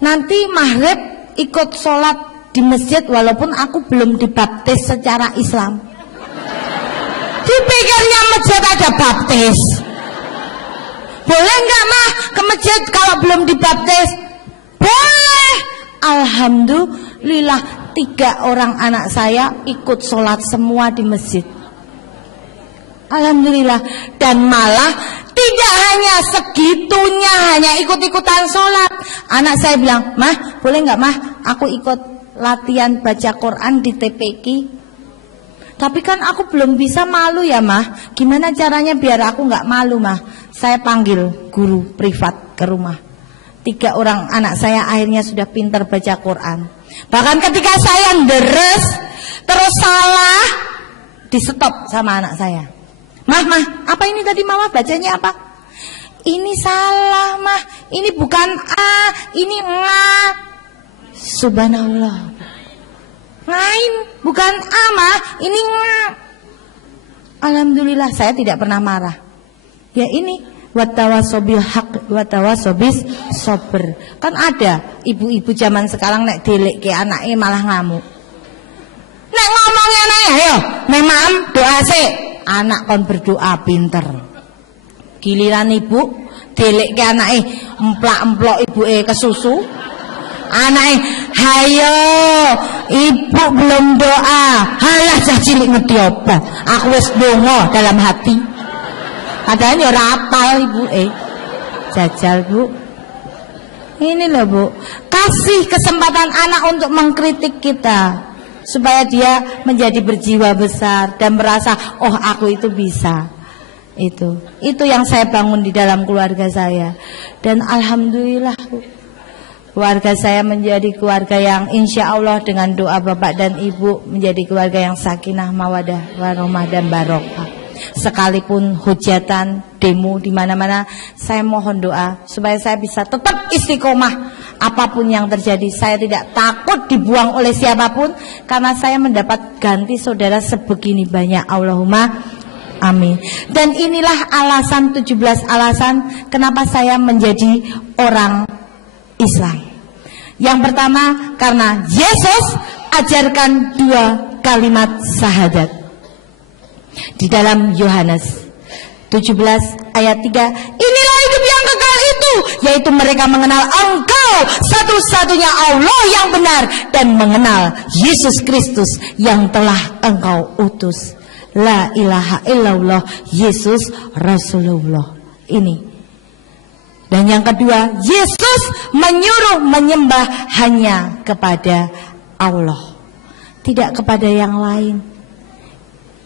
nanti maghrib ikut sholat di masjid walaupun aku belum dibaptis secara Islam? Dipikirnya masjid ada baptis. Boleh enggak, Mah, ke masjid kalau belum dibaptis? Boleh. Alhamdulillah 3 orang anak saya ikut sholat semua di masjid. Alhamdulillah. Dan malah tidak hanya segitunya, hanya ikut-ikutan sholat. Anak saya bilang, Mah, boleh enggak, Mah, aku ikut latihan baca Quran di TPQ? Tapi kan aku belum bisa, malu ya, Mah. Gimana caranya biar aku nggak malu, Mah? Saya panggil guru privat ke rumah. 3 orang anak saya akhirnya sudah pintar baca Quran. Bahkan ketika saya deres terus salah, di stop sama anak saya. Mah, apa ini tadi Mama bacanya apa? Ini salah, Mah. Ini bukan A, ini nga. Subhanallah. Ngain, bukan A, Mah, ini nga. Alhamdulillah saya tidak pernah marah. Ya ini watawasobil haq watawasobis sober. Kan ada ibu-ibu zaman sekarang nek delek ke anaknya malah ngamuk. Nek ngomongnya anaknya, ayo, memang doa sih. Anak kon berdoa pinter. Giliran ibu delek ke anaknya emplak-emplok ibuke kesusu. Anaknya, hayo, ibu belum doa. Halah cah cilik ngerti apa? Aku wis donga dalam hati. Padahal ya ora apal ibu jajal, Bu. Ini loh, Bu. Kasih kesempatan anak untuk mengkritik kita supaya dia menjadi berjiwa besar dan merasa, oh aku itu bisa. Itu yang saya bangun di dalam keluarga saya. Dan alhamdulillah, Bu. Keluarga saya menjadi keluarga yang insya Allah dengan doa Bapak dan Ibu menjadi keluarga yang sakinah, mawadah, warahmah dan barokah. Sekalipun hujatan, demo di mana-mana, saya mohon doa supaya saya bisa tetap istiqomah. Apapun yang terjadi, saya tidak takut dibuang oleh siapapun, karena saya mendapat ganti saudara sebegini banyak. Allahumma amin. Dan inilah alasan 17 alasan kenapa saya menjadi orang Islam. Yang pertama, karena Yesus ajarkan 2 kalimat syahadat. Di dalam Yohanes 17 ayat 3, inilah hidup yang kekal itu, yaitu mereka mengenal Engkau satu-satunya Allah yang benar, dan mengenal Yesus Kristus yang telah Engkau utus. La ilaha illallah, Yesus Rasulullah. Ini. Dan yang kedua, Yesus menyuruh menyembah hanya kepada Allah, tidak kepada yang lain.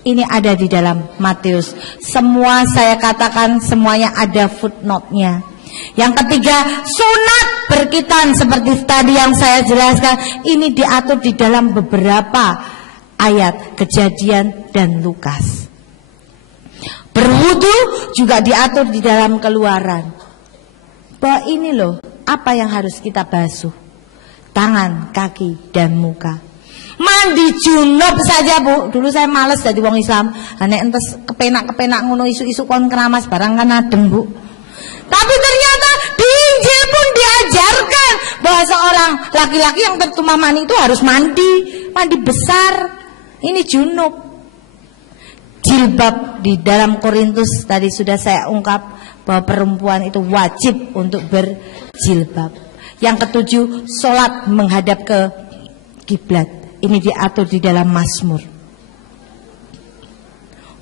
Ini ada di dalam Matius. Semua saya katakan, semuanya ada footnote-nya. Yang ketiga, sunat berkitan seperti tadi yang saya jelaskan. Ini diatur di dalam beberapa ayat Kejadian dan Lukas. Berwudu juga diatur di dalam Keluaran. Bahwa ini loh apa yang harus kita basuh: tangan, kaki, dan muka. Mandi junub saja, Bu. Dulu saya males jadi wong Islam. Nek entes kepenak-kepenak ngono isu-isu kon keramas barang kan adem, Bu. Tapi ternyata di Injil pun diajarkan bahwa seorang laki-laki yang tertumpah mani itu harus mandi besar. Ini junub. Jilbab di dalam Korintus tadi sudah saya ungkap bahwa perempuan itu wajib untuk berjilbab. Yang ketujuh, sholat menghadap ke kiblat. Ini diatur di dalam Mazmur.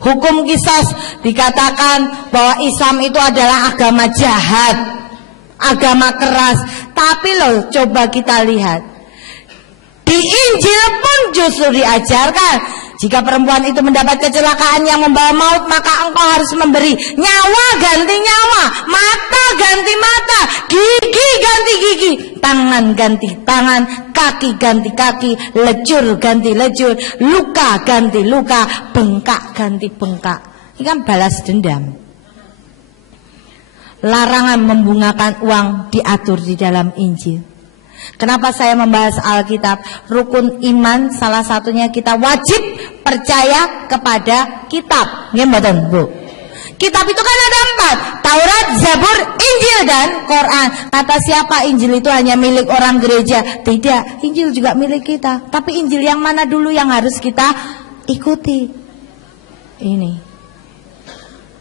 Hukum qisas dikatakan bahwa Islam itu adalah agama jahat, agama keras. Tapi loh, coba kita lihat, di Injil pun justru diajarkan, jika perempuan itu mendapat kecelakaan yang membawa maut, maka engkau harus memberi nyawa ganti nyawa, mata ganti mata, gigi ganti gigi, tangan ganti tangan, kaki ganti kaki, lejur ganti lejur, luka ganti luka, bengkak ganti bengkak. Ini kan balas dendam. Larangan membungakan uang diatur di dalam Injil. Kenapa saya membahas Alkitab? Rukun iman salah satunya kita wajib percaya kepada kitab. Nggih mboten, Bu? Kitab itu kan ada 4, Taurat, Zabur, Injil, dan Quran. Kata siapa Injil itu hanya milik orang gereja? Tidak, Injil juga milik kita. Tapi Injil yang mana dulu yang harus kita ikuti? Ini.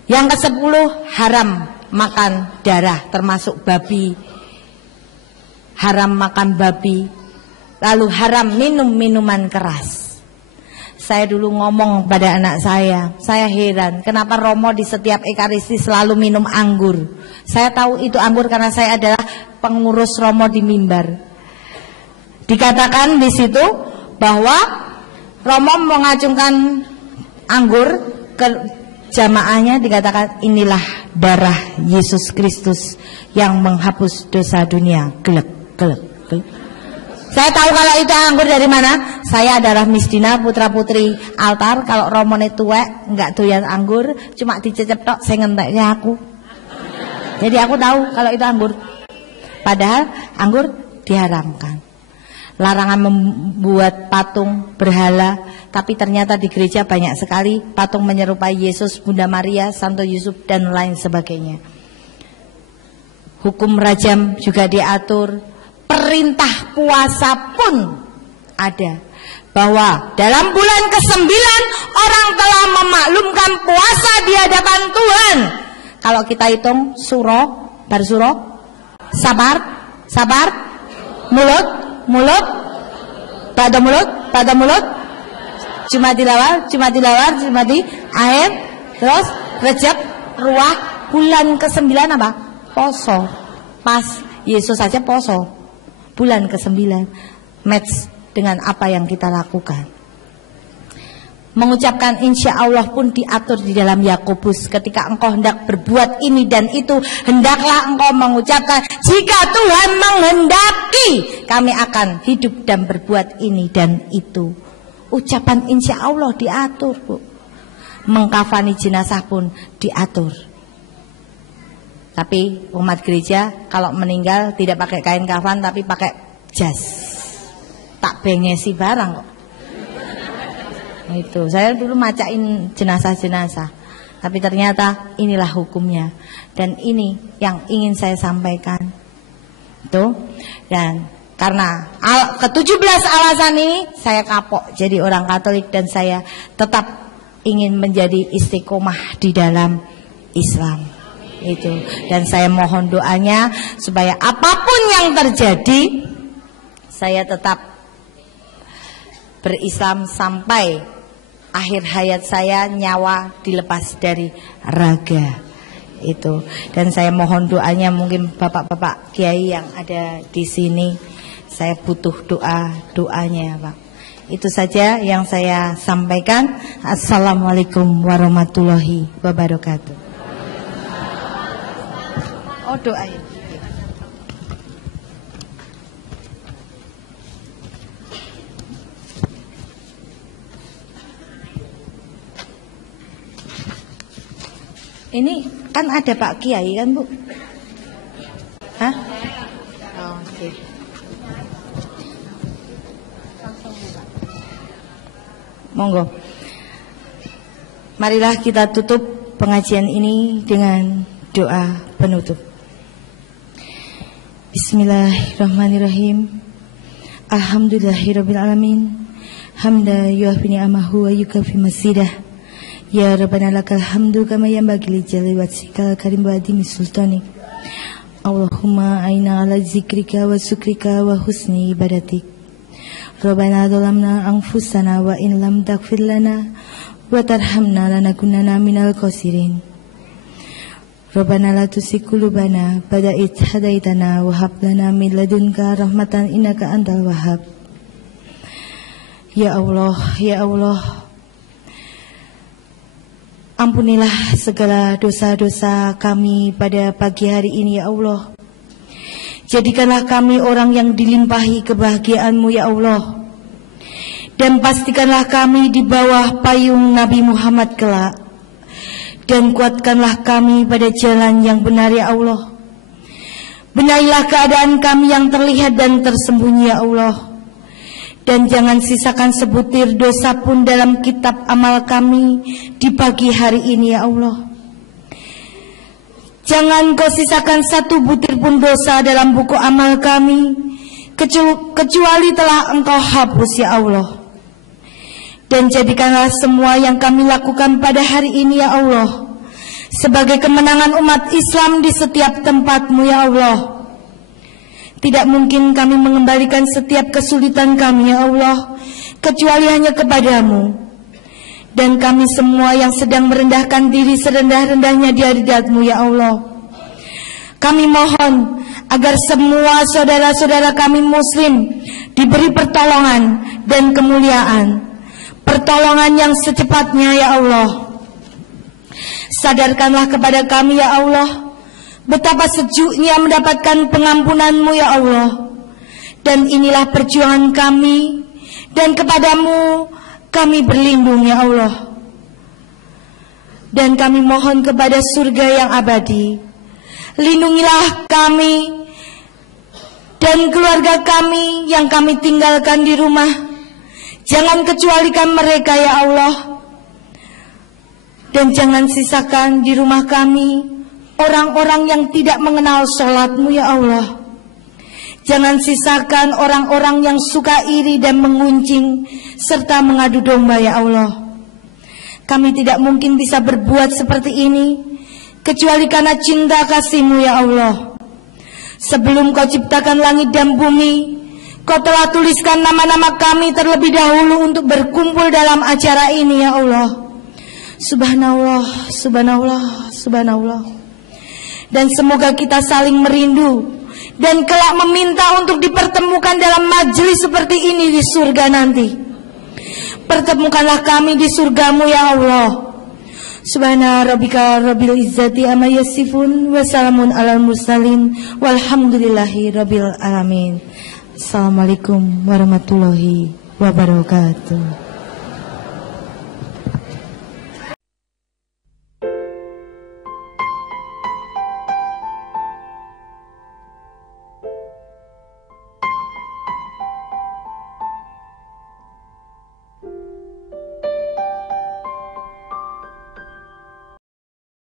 Yang ke-10, haram makan darah termasuk babi. Haram makan babi. Lalu haram minum minuman keras. Saya dulu ngomong pada anak saya heran kenapa Romo di setiap Ekaristi selalu minum anggur. Saya tahu itu anggur karena saya adalah pengurus Romo di mimbar. Dikatakan di situ bahwa Romo mengacungkan anggur ke jamaahnya, dikatakan inilah darah Yesus Kristus yang menghapus dosa dunia. Gelek. Saya tahu kalau itu anggur dari mana. Saya adalah misdina putra putri altar. Kalau Romone tuwek nggak doyan anggur, cuma dicecep tok saya ngenteknya aku. Jadi aku tahu kalau itu anggur. Padahal anggur diharamkan. Larangan membuat patung berhala. Tapi ternyata di gereja banyak sekali patung menyerupai Yesus, Bunda Maria, Santo Yusuf, dan lain sebagainya. Hukum rajam juga diatur. Perintah puasa pun ada, bahwa dalam bulan ke-9 orang telah memaklumkan puasa di hadapan Tuhan. Kalau kita hitung suro, sabar, mulut, pada mulut, cuma dilawar, akhir, terus Rejab, Ruah, bulan ke-9 apa? Poso. Pas Yesus saja poso. Bulan ke-9 match dengan apa yang kita lakukan. Mengucapkan insya Allah pun diatur di dalam Yakobus. Ketika engkau hendak berbuat ini dan itu, hendaklah engkau mengucapkan, jika Tuhan menghendaki, kami akan hidup dan berbuat ini dan itu. Ucapan insya Allah diatur, Bu. Mengkafani jenazah pun diatur. Tapi umat gereja kalau meninggal tidak pakai kain kafan tapi pakai jas. Tak bengesi barang kok. Itu saya dulu macain jenazah-jenazah, tapi ternyata inilah hukumnya dan ini yang ingin saya sampaikan. Tuh. Dan karena ke-17 alasan ini saya kapok jadi orang Katolik dan saya tetap ingin menjadi istiqomah di dalam Islam. Itu. Dan saya mohon doanya supaya apapun yang terjadi saya tetap berislam sampai akhir hayat saya, nyawa dilepas dari raga. Itu. Dan saya mohon doanya, mungkin bapak-bapak kiai yang ada di sini, saya butuh doanya, Pak. Itu saja yang saya sampaikan. Assalamualaikum warahmatullahi wabarakatuh. Oh, doa. Ini kan ada Pak Kiai kan, Bu? Hah? Oh, oke. Monggo. Marilah kita tutup pengajian ini dengan doa penutup. Bismillahirrahmanirrahim. Alhamdulillahirabbil alamin. Hamda yuafi ni'amahu wa yukafi masidah. Ya Rabbana lakal hamdu kama yanbaghi li jalali wajhikal karim wa adimi sultanik. Allahumma aina ala zikrika wa syukrika wa husni ibadatik. Rabbana zalamna anfusana wa in lam taghfir lana wa tarhamna lanakunanna minal khasirin. Rabbana la tuzigh qulubana ba'da idh hadaitana wa hab lana min ladunka rahmatan innaka antal wahhab. Ya Allah, ya Allah, ampunilah segala dosa-dosa kami pada pagi hari ini, ya Allah. Jadikanlah kami orang yang dilimpahi kebahagiaan-Mu, ya Allah. Dan pastikanlah kami di bawah payung Nabi Muhammad kelak. Dan kuatkanlah kami pada jalan yang benar, ya Allah. Benarilah keadaan kami yang terlihat dan tersembunyi, ya Allah. Dan jangan sisakan sebutir dosa pun dalam kitab amal kami di pagi hari ini, ya Allah. Jangan Kau sisakan satu butir pun dosa dalam buku amal kami, kecuali telah Engkau hapus, ya Allah. Dan jadikanlah semua yang kami lakukan pada hari ini, ya Allah, sebagai kemenangan umat Islam di setiap tempat-Mu, ya Allah. Tidak mungkin kami mengembalikan setiap kesulitan kami, ya Allah, kecuali hanya kepadamu. Dan kami semua yang sedang merendahkan diri serendah-rendahnya di hadirat-Mu, ya Allah, kami mohon agar semua saudara-saudara kami muslim diberi pertolongan dan kemuliaan, pertolongan yang secepatnya, ya Allah. Sadarkanlah kepada kami, ya Allah, betapa sejuknya mendapatkan pengampunan-Mu, ya Allah. Dan inilah perjuangan kami, dan kepadamu kami berlindung, ya Allah. Dan kami mohon kepada surga yang abadi. Lindungilah kami dan keluarga kami yang kami tinggalkan di rumah. Jangan kecualikan mereka, ya Allah. Dan jangan sisakan di rumah kami orang-orang yang tidak mengenal sholat-Mu, ya Allah. Jangan sisakan orang-orang yang suka iri dan menguncing serta mengadu domba, ya Allah. Kami tidak mungkin bisa berbuat seperti ini kecuali karena cinta kasih-Mu, ya Allah. Sebelum Kau ciptakan langit dan bumi, Kau telah tuliskan nama-nama kami terlebih dahulu untuk berkumpul dalam acara ini, ya Allah. Subhanallah, subhanallah, subhanallah. Dan semoga kita saling merindu dan kelak meminta untuk dipertemukan dalam majelis seperti ini di surga nanti. Pertemukanlah kami di surgamu ya Allah. Subhana rabbika rabbil izzati amma yasifun wa salamun alal mursalin walhamdulillahi rabbil alamin. Assalamualaikum warahmatullahi wabarakatuh.